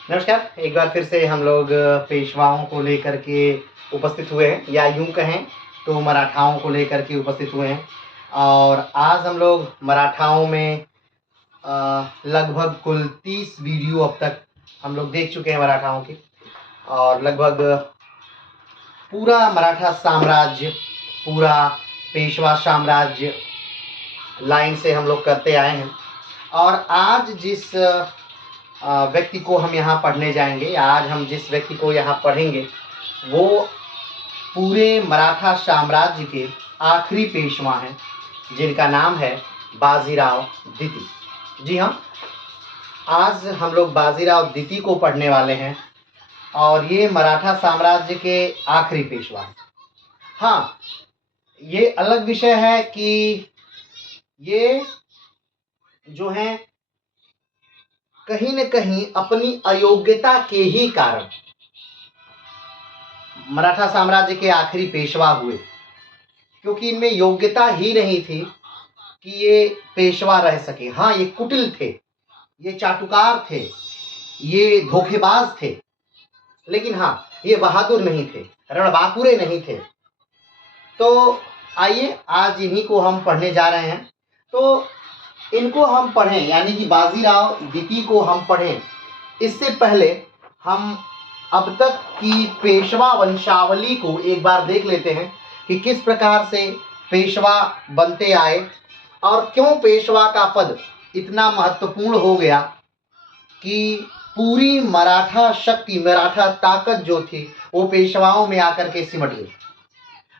नमस्कार, एक बार फिर से हम लोग पेशवाओं को लेकर के उपस्थित हुए हैं, या यूं कहें तो मराठाओं को लेकर के उपस्थित हुए हैं। और आज हम लोग मराठाओं में लगभग कुल 30 वीडियो अब तक हम लोग देख चुके हैं मराठाओं की, और लगभग पूरा मराठा साम्राज्य, पूरा पेशवा साम्राज्य लाइन से हम लोग करते आए हैं। और आज जिस व्यक्ति को हम यहाँ पढ़ने जाएंगे, आज हम जिस व्यक्ति को यहाँ पढ़ेंगे, वो पूरे मराठा साम्राज्य के आखिरी पेशवा हैं, जिनका नाम है बाजीराव द्वितीय। जी हाँ, आज हम लोग बाजीराव द्वितीय को पढ़ने वाले हैं, और ये मराठा साम्राज्य के आखिरी पेशवा हैं। हाँ, ये अलग विषय है कि ये जो हैं कहीं न कहीं अपनी अयोग्यता के ही कारण मराठा साम्राज्य के आखिरी पेशवा हुए, क्योंकि इनमें योग्यता ही नहीं थी कि ये पेशवा रह सके। हाँ, ये कुटिल थे, ये चाटुकार थे, ये धोखेबाज थे, लेकिन हाँ, ये बहादुर नहीं थे, रणबांकुरे नहीं थे। तो आइए आज इन्हीं को हम पढ़ने जा रहे हैं। तो इनको हम पढ़ें, यानी कि बाजीराव द्वितीय को हम पढ़ें, इससे पहले हम अब तक की पेशवा वंशावली को एक बार देख लेते हैं कि किस प्रकार से पेशवा बनते आए, और क्यों पेशवा का पद इतना महत्वपूर्ण हो गया कि पूरी मराठा शक्ति, मराठा ताकत जो थी वो पेशवाओं में आकर के सिमट गई।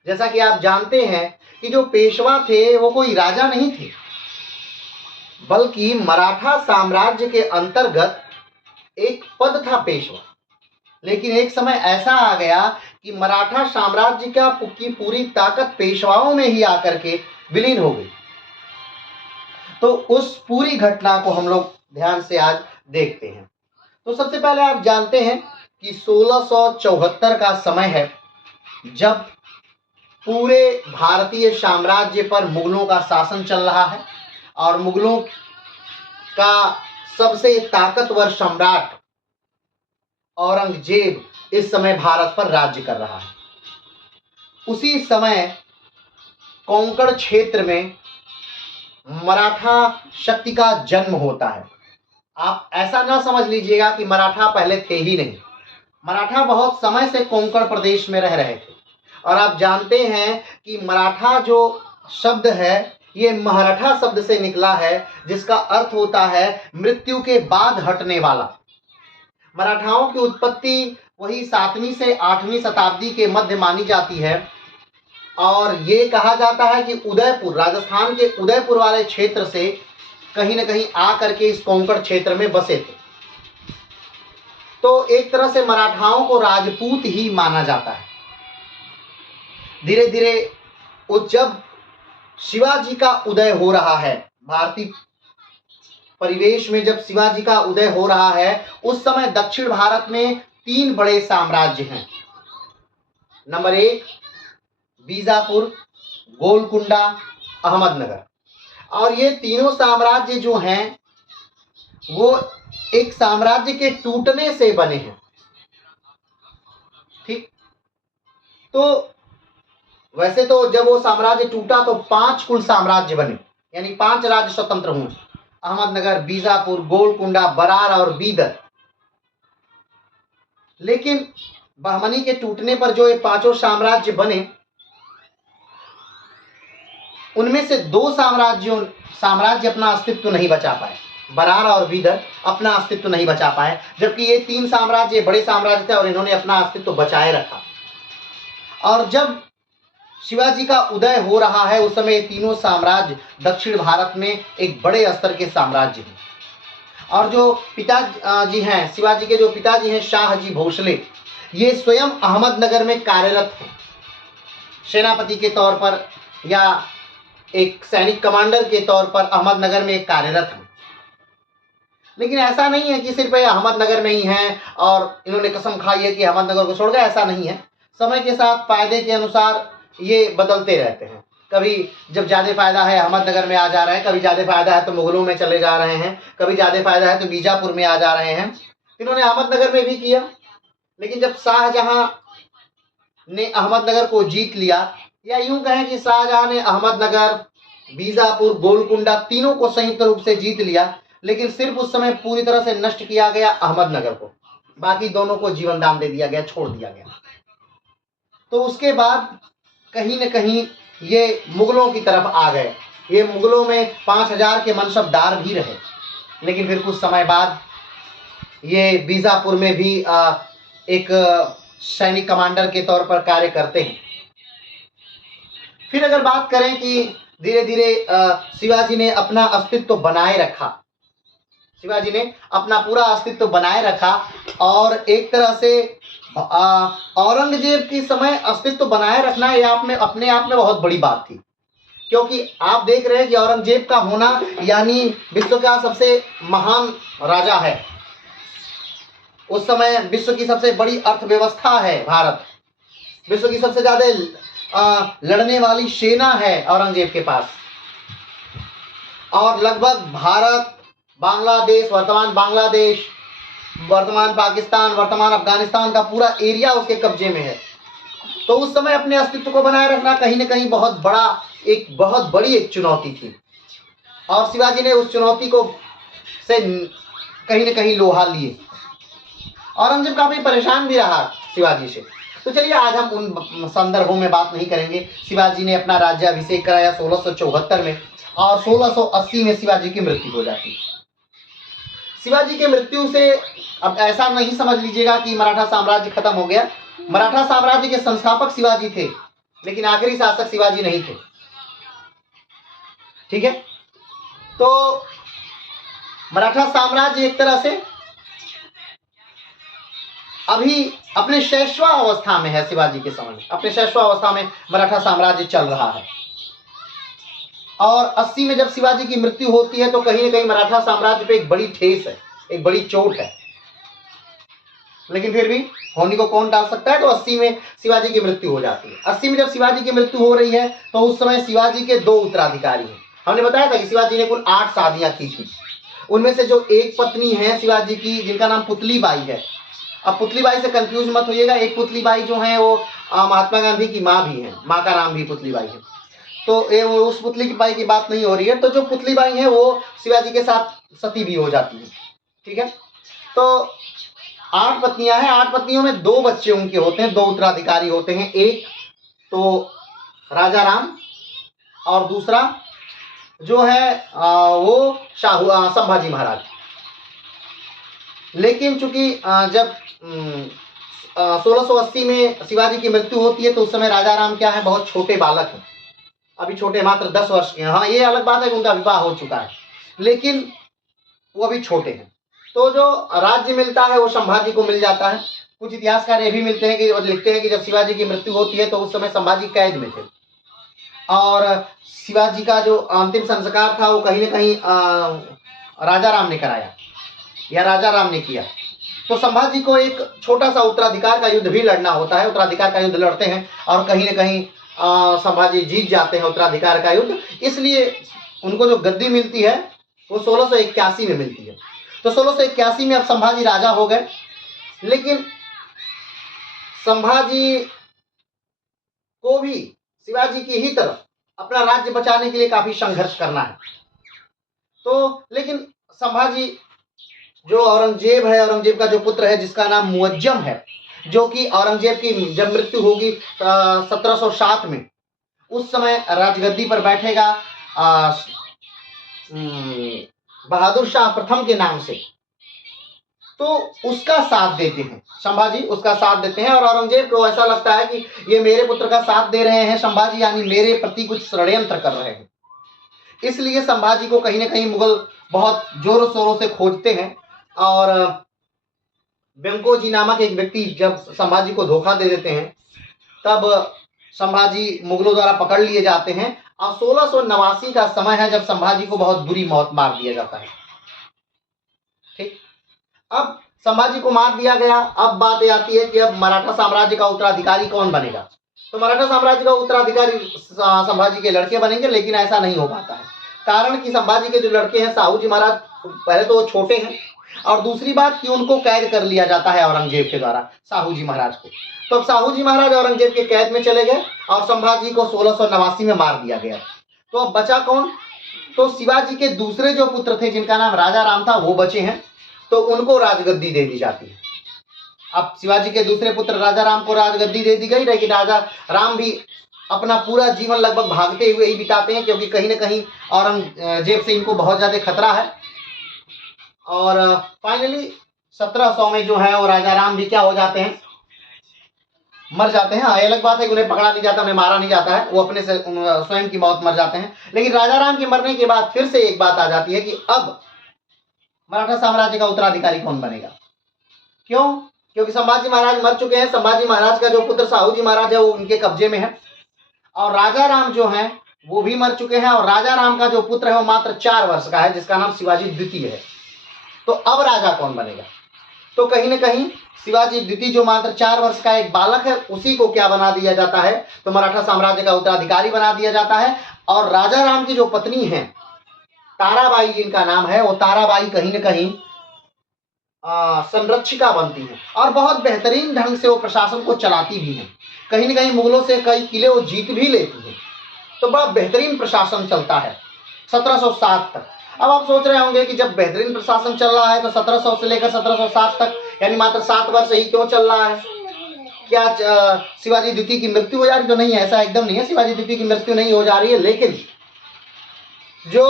जैसा कि आप जानते हैं कि जो पेशवा थे वो कोई राजा नहीं थे, बल्कि मराठा साम्राज्य के अंतर्गत एक पद था पेशवा। लेकिन एक समय ऐसा आ गया कि मराठा साम्राज्य की पूरी ताकत पेशवाओं में ही आकर के विलीन हो गई। तो उस पूरी घटना को हम लोग ध्यान से आज देखते हैं। तो सबसे पहले आप जानते हैं कि 1674 का समय है, जब पूरे भारतीय साम्राज्य पर मुगलों का शासन चल रहा है, और मुगलों का सबसे ताकतवर सम्राट औरंगजेब इस समय भारत पर राज्य कर रहा है। उसी समय कोंकण क्षेत्र में मराठा शक्ति का जन्म होता है। आप ऐसा ना समझ लीजिएगा कि मराठा पहले थे ही नहीं, मराठा बहुत समय से कोंकण प्रदेश में रह रहे थे। और आप जानते हैं कि मराठा जो शब्द है ये महराठा शब्द से निकला है, जिसका अर्थ होता है मृत्यु के बाद हटने वाला। मराठाओं की उत्पत्ति वही 7वीं से 8वीं शताब्दी के मध्य मानी जाती है, और ये कहा जाता है कि उदयपुर, राजस्थान के उदयपुर वाले क्षेत्र से कहीं न कहीं आकर के इस कोंकण क्षेत्र में बसे थे। तो एक तरह से मराठाओं को राजपूत ही माना जाता है। धीरे धीरे जब शिवाजी का उदय हो रहा है, भारतीय परिवेश में जब शिवाजी का उदय हो रहा है, उस समय दक्षिण भारत में 3 बड़े साम्राज्य हैं। नंबर 1 बीजापुर, गोलकुंडा, अहमदनगर। और ये तीनों साम्राज्य जो हैं वो एक साम्राज्य के टूटने से बने हैं। ठीक, तो वैसे तो जब वो साम्राज्य टूटा तो 5 कुल साम्राज्य बने, यानी 5 राज्य स्वतंत्र हुए, अहमदनगर, बीजापुर, गोलकुंडा, बरार और बीदर। लेकिन बहमनी के टूटने पर जो ये 5 साम्राज्य बने, उनमें से 2 साम्राज्य अपना अस्तित्व नहीं बचा पाए। बरार और बीदर अपना अस्तित्व नहीं बचा पाए, जबकि ये 3 साम्राज्य बड़े साम्राज्य थे और इन्होंने अपना अस्तित्व बचाए रखा। और जब शिवाजी का उदय हो रहा है, उस समय तीनों साम्राज्य दक्षिण भारत में एक बड़े स्तर के साम्राज्य हैं। और जो पिताजी हैं, शिवाजी के जो पिताजी हैं शाहजी भोसले, ये स्वयं अहमदनगर में कार्यरत हैं, सेनापति के तौर पर या एक सैनिक कमांडर के तौर पर अहमदनगर में एक कार्यरत हैं। लेकिन ऐसा नहीं है कि सिर्फ ये अहमदनगर में ही हैं और इन्होंने कसम खाई है कि अहमदनगर को छोड़ गए, ऐसा नहीं है। समय के साथ फायदे के अनुसार ये बदलते रहते हैं। कभी जब ज़्यादा फायदा है अहमदनगर में आ जा रहे हैं, कभी ज़्यादा फायदा है तो मुगलों में चले जा रहे हैं, कभी ज़्यादा फायदा है तो बीजापुर में आ जा रहे हैं। इन्होंने अहमदनगर में भी किया, लेकिन जब शाहजहां ने अहमदनगर को जीत लिया, या यूं कहें कि शाहजहां ने अहमदनगर, बीजापुर, गोलकुंडा तीनों को संयुक्त रूप से जीत लिया, लेकिन सिर्फ उस समय पूरी तरह से नष्ट किया गया अहमदनगर को, बाकी दोनों को जीवन दान दे दिया गया, छोड़ दिया गया। तो उसके बाद कहीं न कहीं ये मुगलों की तरफ आ गए। ये मुगलों में 5000 के मनसबदार भी रहे, लेकिन फिर कुछ समय बाद ये बीजापुर में भी एक सैनिक कमांडर के तौर पर कार्य करते हैं। फिर अगर बात करें कि धीरे धीरे शिवाजी ने अपना अस्तित्व बनाए रखा, शिवाजी ने अपना पूरा अस्तित्व बनाए रखा, और एक तरह से औरंगजेब के समय अस्तित्व बनाए रखना ये अपने आप में बहुत बड़ी बात थी, क्योंकि आप देख रहे हैं कि औरंगजेब का होना यानी विश्व का सबसे महान राजा है। उस समय विश्व की सबसे बड़ी अर्थव्यवस्था है भारत, विश्व की सबसे ज्यादा लड़ने वाली सेना है औरंगजेब के पास, और लगभग भारत, बांग्लादेश, वर्तमान पाकिस्तान, वर्तमान अफगानिस्तान का पूरा एरिया उसके कब्जे में है। तो उस समय अपने अस्तित्व को बनाए रखना कहीं न कहीं बहुत बड़ी एक चुनौती थी, और शिवाजी ने उस चुनौती को से कहीं न कहीं लोहा लिए। औरंगजेब काफी परेशान भी रहा शिवाजी से। तो चलिए आज हम उन संदर्भों में बात नहीं करेंगे। शिवाजी ने अपना राज्याभिषेक कराया 1674 में, और 1680 में शिवाजी की मृत्यु हो जाती है। शिवाजी के मृत्यु से अब ऐसा नहीं समझ लीजिएगा कि मराठा साम्राज्य खत्म हो गया। मराठा साम्राज्य के संस्थापक शिवाजी थे, लेकिन आखिरी शासक शिवाजी नहीं थे। ठीक है, तो मराठा साम्राज्य एक तरह से अभी अपने शैशवावस्था में है। शिवाजी के समय अपने शैशवावस्था में मराठा साम्राज्य चल रहा है, और 80 में जब शिवाजी की मृत्यु होती है तो कहीं न कहीं मराठा साम्राज्य पे एक बड़ी ठेस है, एक बड़ी चोट है। लेकिन फिर भी होनी को कौन टाल सकता है। तो 80 में शिवाजी की मृत्यु हो जाती है। 80 में जब शिवाजी की मृत्यु हो रही है तो उस समय शिवाजी के 2 उत्तराधिकारी हैं। हमने बताया था कि शिवाजी ने कुल 8 शादियां की थी। उनमें से जो एक पत्नी है शिवाजी की, जिनका नाम पुतली बाई है। अब पुतली बाई से कंफ्यूज मत होइएगा, एक पुतली बाई जो है वो महात्मा गांधी की माँ भी है, माँ का नाम भी पुतली बाई है। तो ये वो उस पुतली की बाई की बात नहीं हो रही है। तो जो पुतली बाई है वो शिवाजी के साथ सती भी हो जाती है। ठीक है, तो 8 पत्नियां हैं। 8 पत्नियों में 2 बच्चे उनके होते हैं, 2 उत्तराधिकारी होते हैं। एक तो राजा राम, और दूसरा जो है वो संभाजी महाराज। लेकिन चूंकि जब 1680 में शिवाजी की मृत्यु होती है तो उस समय राजा राम क्या है, बहुत छोटे बालक हैं, अभी छोटे, मात्र 10 वर्ष के हैं। हाँ, ये अलग बात है कि उनका विवाह हो चुका है, लेकिन वो अभी छोटे हैं। तो जो राज्य मिलता है वो संभाजी को मिल जाता है। कुछ इतिहासकार ये भी मिलते हैं कि और लिखते हैं कि जब शिवाजी की मृत्यु होती है तो उस समय संभाजी कैद में थे, और शिवाजी का जो अंतिम संस्कार था वो कहीं न कहीं राजा राम ने कराया, या राजा राम ने किया। तो संभाजी को एक छोटा सा उत्तराधिकार का युद्ध भी लड़ना होता है। उत्तराधिकार का युद्ध लड़ते हैं और कहीं न कहीं संभाजी जीत जाते हैं उत्तराधिकार का युद्ध। इसलिए उनको जो गद्दी मिलती है वो 1681 में मिलती है। तो 1681 में अब संभाजी राजा हो गए, लेकिन संभाजी को भी शिवाजी की ही तरह अपना राज्य बचाने के लिए काफी संघर्ष करना है। तो लेकिन संभाजी जो औरंगजेब है, औरंगजेब का जो पुत्र है जिसका नाम मुअज्जम है, जो कि औरंगजेब की जब मृत्यु होगी 1707 में, उस समय राजगद्दी पर बैठेगा बहादुर शाह प्रथम के नाम से। तो उसका साथ देते हैं संभाजी, उसका साथ देते हैं, और औरंगजेब को ऐसा लगता है कि ये मेरे पुत्र का साथ दे रहे हैं संभाजी, यानी मेरे प्रति कुछ षड्यंत्र कर रहे हैं। इसलिए संभाजी को कहीं न कहीं मुगल बहुत जोरों शोरों से खोजते हैं, और बेंकोजी नामक एक व्यक्ति जब संभाजी को धोखा दे देते हैं तब संभाजी मुगलों द्वारा पकड़ लिए जाते हैं, और 1689 का समय है जब संभाजी को बहुत बुरी मौत मार दिया जाता है। ठीक, अब संभाजी को मार दिया गया। अब बात आती है कि अब मराठा साम्राज्य का उत्तराधिकारी कौन बनेगा। तो मराठा साम्राज्य का उत्तराधिकारी संभाजी के लड़के बनेंगे, लेकिन ऐसा नहीं हो पाता है। कारण कि संभाजी के जो लड़के हैं साहू जी महाराज, पहले तो वो छोटे हैं, और दूसरी बात कि उनको कैद कर लिया जाता है औरंगजेब के द्वारा साहू जी महाराज को। तो अब साहू जी महाराज औरंगजेब के कैद में चले गए और संभाजी को 1689 में मार दिया गया। तो अब बचा कौन? तो शिवाजी के दूसरे जो पुत्र थे जिनका नाम राजा राम था वो बचे हैं, तो उनको राजगद्दी दे दी जाती है। अब शिवाजी के दूसरे पुत्र राजा राम को राजगद्दी दे दी गई, लेकिन राजा राम भी अपना पूरा जीवन लगभग भागते हुए ही बिताते हैं, क्योंकि कहीं ना कहीं औरंगजेब से इनको बहुत ज्यादा खतरा है। और फाइनली 1700 में जो है वो राजा राम भी क्या हो जाते हैं, मर जाते हैं। ये अलग बात है कि उन्हें पकड़ा नहीं जाता, उन्हें मारा नहीं जाता है, वो अपने से स्वयं की मौत मर जाते हैं। लेकिन राजा राम के मरने के बाद फिर से एक बात आ जाती है कि अब मराठा साम्राज्य का उत्तराधिकारी कौन बनेगा। क्यों? क्योंकि संभाजी महाराज मर चुके हैं। संभाजी महाराज का जो पुत्र साहू जी महाराज है वो उनके कब्जे में है, और राजा राम जो हैं वो भी मर चुके हैं, और राजा राम का जो पुत्र है वो मात्र 4 वर्ष का है, जिसका नाम शिवाजी द्वितीय है। तो अब राजा कौन बनेगा? तो कहीं ना कहीं शिवाजी द्वितीय जो मात्र 4 वर्ष का एक बालक है, उसी को क्या बना दिया जाता है, तो मराठा साम्राज्य का उत्तराधिकारी बना दिया जाता है। और राजा राम की जो पत्नी है ताराबाई जिनका नाम है, वो ताराबाई कहीं ना कहीं संरक्षिका बनती है, और बहुत बेहतरीन ढंग से वो प्रशासन को चलाती भी है। कहीं ना कहीं मुगलों से कई किले वो जीत भी लेती है। तो बड़ा बेहतरीन प्रशासन चलता है 1707 तक। अब आप सोच रहे होंगे कि जब बेहतरीन प्रशासन चल रहा है तो 1700 से लेकर 1707 तक यानी मात्र 7 वर्ष ही क्यों चल रहा है? क्या शिवाजी द्वितीय की मृत्यु हो जा रही? तो नहीं है, ऐसा एकदम नहीं है, शिवाजी द्वितीय की मृत्यु नहीं हो जा रही है, लेकिन जो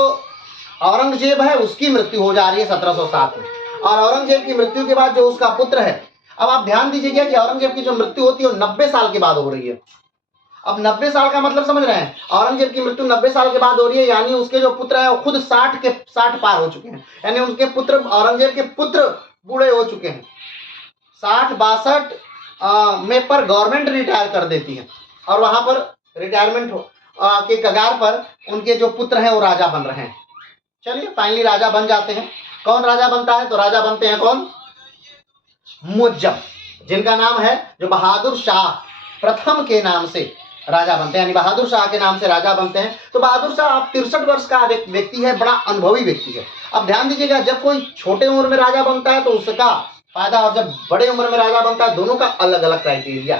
औरंगजेब है उसकी मृत्यु हो जा रही है 1707 में। और औरंगजेब की मृत्यु के बाद जो उसका पुत्र है, अब आप ध्यान दीजिएगा कि औरंगजेब की जो मृत्यु होती है वो 90 साल के बाद हो रही है। अब 90 साल का मतलब समझ रहे हैं, औरंगजेब की मृत्यु 90 साल के बाद हो रही है, यानी उसके जो पुत्र है वो खुद 60 पार हो चुके हैं, यानी उनके पुत्र, औरंगजेब के पुत्र बूढ़े हो चुके हैं। 60-62 में पर गवर्नमेंट रिटायर कर देती है, और वहां पर रिटायरमेंट के कगार पर उनके जो पुत्र हैं वो राजा बन रहे हैं। चलिए फाइनली राजा बन जाते हैं। कौन राजा बनता है? तो राजा बनते हैं कौन? मुअज्जम, जिनका नाम है जो बहादुर शाह प्रथम के नाम से राजा बनते हैं, यानी बहादुर शाह के नाम से राजा बनते हैं। तो बहादुर शाह 63 वर्ष का व्यक्ति है, बड़ा अनुभवी व्यक्ति है। अब ध्यान दीजिएगा, जब कोई छोटे उम्र में राजा बनता है तो उसका फायदा, और जब बड़े उम्र में राजा बनता है दोनों का अलग अलग क्राइटेरिया।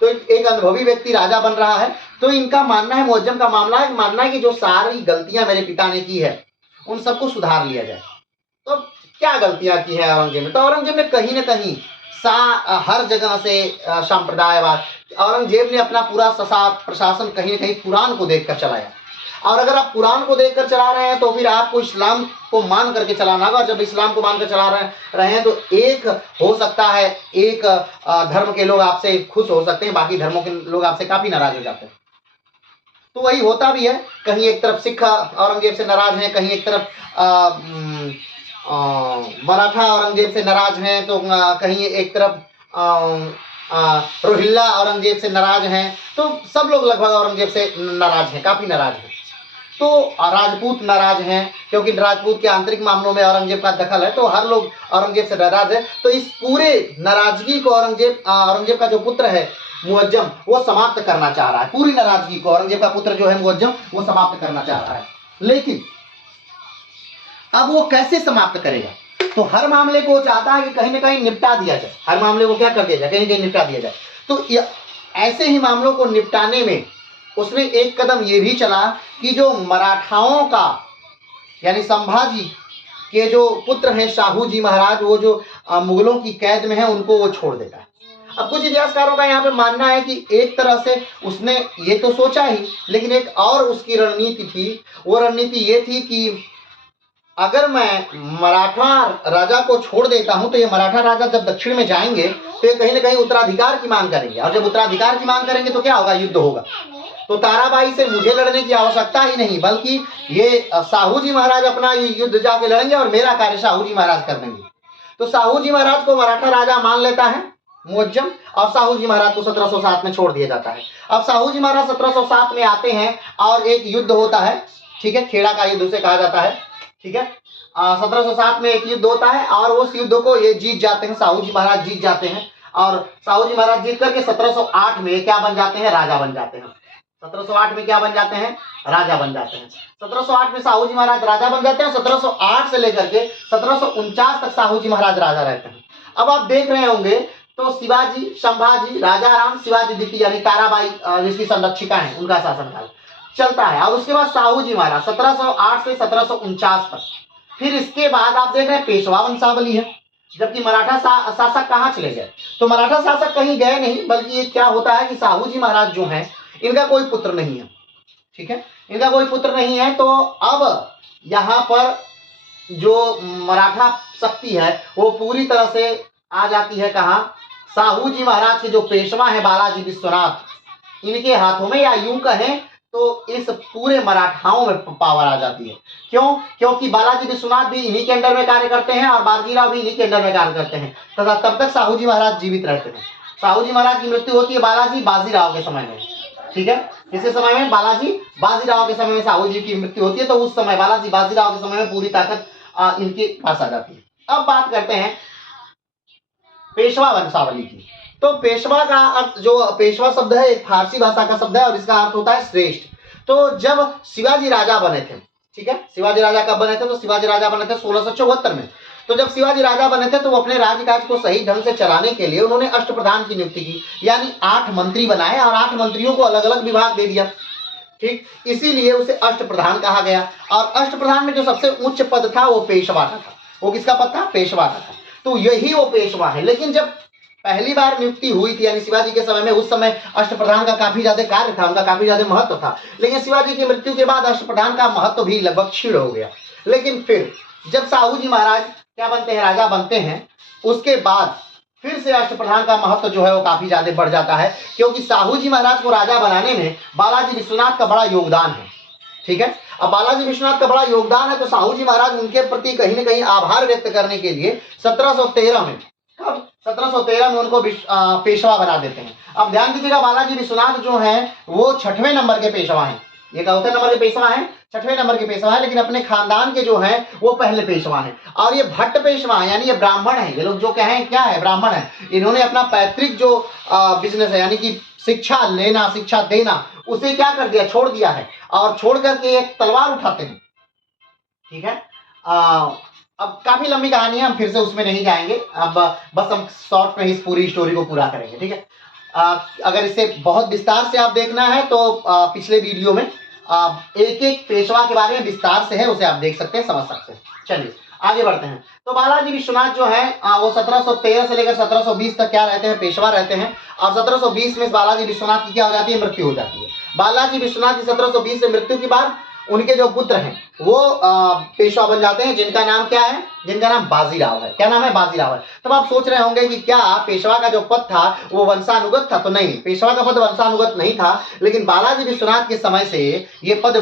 तो एक अनुभवी व्यक्ति राजा बन रहा है, तो इनका मानना है, मुअज्जम का मानना है कि जो सारी गलतियां मेरे पिता ने की है उन सबको सुधार लिया जाए। तो क्या गलतियां की है औरंगजेब ने? तो औरंगजेब ने कहीं ना कहीं हर जगह से सांप्रदायवाद, औरंगजेब ने अपना पूरा प्रशासन कहीं ना कहीं कुरान को देखकर चलाया। और अगर आप कुरान को देखकर चला रहे हैं तो फिर आपको इस्लाम को मान करके चलाना होगा। जब इस्लाम को मानकर चला रहे हैं तो एक हो सकता है, एक धर्म के लोग आपसे खुश हो सकते हैं, बाकी धर्मों के लोग आपसे काफी नाराज हो जाते हैं। तो वही होता भी है, कहीं एक तरफ सिख औरंगजेब से नाराज हैं, कहीं एक तरफ मराठा औरंगजेब से नाराज हैं, तो कहीं एक तरफ रोहिल्ला औरंगजेब से नाराज हैं। तो सब लोग लगभग औरंगजेब से नाराज हैं, काफी नाराज हैं। तो राजपूत नाराज हैं, क्योंकि राजपूत के आंतरिक मामलों में औरंगजेब का दखल है, तो हर लोग औरंगजेब से नाराज है। तो इस पूरे नाराजगी को औरंगजेब का जो पुत्र है मुअज्जम वो समाप्त करना चाह रहा है। पूरी नाराजगी को औरंगजेब का पुत्र जो है मुअज्जम वो समाप्त करना चाह रहा है। लेकिन अब वो कैसे समाप्त करेगा? तो हर मामले को वो चाहता है कि कहीं ना कहीं निपटा दिया जाए, हर मामले को क्या कर दिया जाए, कहीं ना कहीं निपटा दिया जाए। तो ऐसे ही मामलों को निपटाने में उसने एक कदम ये भी चला कि जो मराठाओं का यानी संभाजी के जो पुत्र हैं साहू जी महाराज, वो जो मुगलों की कैद में है उनको वो छोड़ देता है। अब कुछ इतिहासकारों का यहाँ पे मानना है कि एक तरह से उसने ये तो सोचा ही, लेकिन एक और उसकी रणनीति थी। वो रणनीति ये थी कि अगर मैं मराठा राजा को छोड़ देता हूं तो ये मराठा राजा जब दक्षिण में जाएंगे तो ये कहीं ना कहीं उत्तराधिकार की मांग करेंगे, और जब उत्तराधिकार की मांग करेंगे तो क्या होगा? युद्ध होगा। तो ताराबाई से मुझे लड़ने की आवश्यकता ही नहीं, बल्कि ये साहू जी महाराज अपना युद्ध जाके लड़ेंगे और मेरा कार्य साहू जी महाराज कर देंगे। तो साहू जी महाराज को मराठा राजा मान लेता है मुअज्जम, और साहू जी महाराज को 1707 में छोड़ दिया जाता है। अब साहू जी महाराज 1707 में आते हैं और एक युद्ध होता है, ठीक है, खेड़ा का युद्ध उसे कहा जाता है, ठीक है। 1707 में एक युद्ध होता है और उस युद्ध को ये जीत जाते हैं, साहू जी महाराज जीत जाते हैं। और साहू जी महाराज जीत करके 1708 में क्या बन जाते हैं, राजा बन जाते हैं। 1708 में क्या बन जाते हैं, राजा बन जाते हैं। 1708 में साहू जी महाराज राजा बन जाते हैं। 1708 से लेकर के 1749 तक साहू जी महाराज राजा रहते हैं। अब आप देख रहे होंगे तो शिवाजी, संभाजी, राजा राम, शिवाजी द्वितीय यानी ताराबाई जिसकी संरक्षिका है, उनका शासनकाल चलता है। और उसके बाद साहू जी महाराज 1708 से 1749 तक। फिर इसके बाद आप देख रहे हैं पेशवा वंशावली है। जबकि मराठा शासक कहाँ चले गए, तो मराठा शासक कहीं गए नहीं, बल्कि ये क्या होता है कि साहू जी महाराज जो हैं इनका कोई पुत्र नहीं है, ठीक है, इनका कोई पुत्र नहीं है। तो अब यहाँ पर जो मराठा शक्ति है वो पूरी तरह से आ जाती है कहाँ, साहू जी महाराज के जो पेशवा है बालाजी विश्वनाथ, इनके हाथों में, या यूं कहें तो इस पूरे मराठाओं में पावर आ जाती है। क्यों? क्योंकि बालाजी विश्वनाथ भी इन्हीं के अंडर में कार्य करते हैं और बाजीराव भी इन्हीं के अंडर में कार्य करते हैं तथा तब तक साहू जी महाराज जीवित रहते हैं। साहू जी महाराज की मृत्यु होती है बालाजी बाजीराव के समय में, ठीक है, किसी समय में बालाजी बाजीराव के समय में साहू जी की मृत्यु होती है। तो उस समय बालाजी बाजीराव के समय में पूरी ताकत इनके पास आ जाती है। अब बात करते हैं पेशवा वंशावली की। तो पेशवा का अर्थ, जो पेशवा शब्द है एक फारसी भाषा का शब्द है और इसका अर्थ होता है श्रेष्ठ। तो जब शिवाजी राजा बने थे, ठीक है, शिवाजी राजा कब बने थे, तो शिवाजी राजा बने थे 1674 में। तो जब शिवाजी राजा बने थे तो वो अपने राज्यकाज को सही ढंग से चलाने के लिए उन्होंने अष्टप्रधान की नियुक्ति की, यानी 8 मंत्री बनाए और 8 मंत्रियों को अलग अलग विभाग दे दिया, ठीक, इसीलिए उसे अष्टप्रधान कहा गया। और अष्टप्रधान में जो सबसे उच्च पद था वो पेशवा का था। वो किसका पद था? पेशवा का था। तो यही वो पेशवा है। लेकिन जब पहली बार नियुक्ति हुई थी यानी शिवाजी के समय में, उस समय अष्टप्रधान का काफी ज्यादा कार्य था, उनका काफी ज्यादा महत्व था। लेकिन शिवाजी की मृत्यु के बाद अष्टप्रधान का महत्व भी लगभग क्षीण हो गया। लेकिन फिर जब साहू जी महाराज क्या बनते हैं, राजा बनते हैं, उसके बाद फिर से अष्टप्रधान का महत्व जो है वो काफी ज्यादा बढ़ जाता है, क्योंकि साहू जी महाराज को राजा बनाने में बालाजी विश्वनाथ का बड़ा योगदान है, ठीक है। अब बालाजी विश्वनाथ का बड़ा योगदान है तो साहू जी महाराज उनके प्रति कहीं ना कहीं आभार व्यक्त करने के लिए 1713 में, कब 1713 में उनको पेशवा बना देते हैं। अब ध्यान दीजिएगा, बालाजी विश्वनाथ जो हैं वो 6वें नंबर के पेशवा हैं। ये चौथे नंबर के पेशवा हैं, 6वें नंबर के पेशवा है, लेकिन अपने खानदान के जो हैं वो पहले पेशवा हैं। और ये भट्ट पेशवा है, यानी ये ब्राह्मण है। ये लोग जो कहें क्या है, ब्राह्मण है। इन्होंने अपना पैतृक जो बिजनेस है यानी कि शिक्षा लेना, शिक्षा देना, उसे क्या कर दिया, छोड़ दिया है, और छोड़ करके एक तलवार उठाते हैं, ठीक है। अब काफी लंबी कहानी है, हम फिर से उसमें नहीं जाएंगे। अब बस हम शॉर्ट में ही इस पूरी स्टोरी को पूरा करेंगे, ठीक है। अगर इसे बहुत विस्तार से आप देखना है तो पिछले वीडियो में एक एक पेशवा के बारे में विस्तार से है, उसे आप देख सकते हैं, समझ सकते हैं। चलिए आगे बढ़ते हैं। तो बालाजी विश्वनाथ जो है वो 1713 से लेकर 1720 तक क्या रहते हैं, पेशवा रहते हैं। और 1720 में बालाजी विश्वनाथ की क्या हो जाती है, मृत्यु हो जाती है। बालाजी विश्वनाथ की 1720 से मृत्यु के बाद उनके जो पुत्र हैं वो पेशवा बन जाते हैं, जिनका नाम क्या है, जिनका नाम बाजीराव है। क्या नाम है, बाजीराव है। तब आप सोच रहे होंगे कि क्या पेशवा का जो पद था वो वंशानुगत था, तो नहीं, पेशवा का पद वंशानुगत नहीं था, लेकिन बालाजी विश्वनाथ के समय से ये पद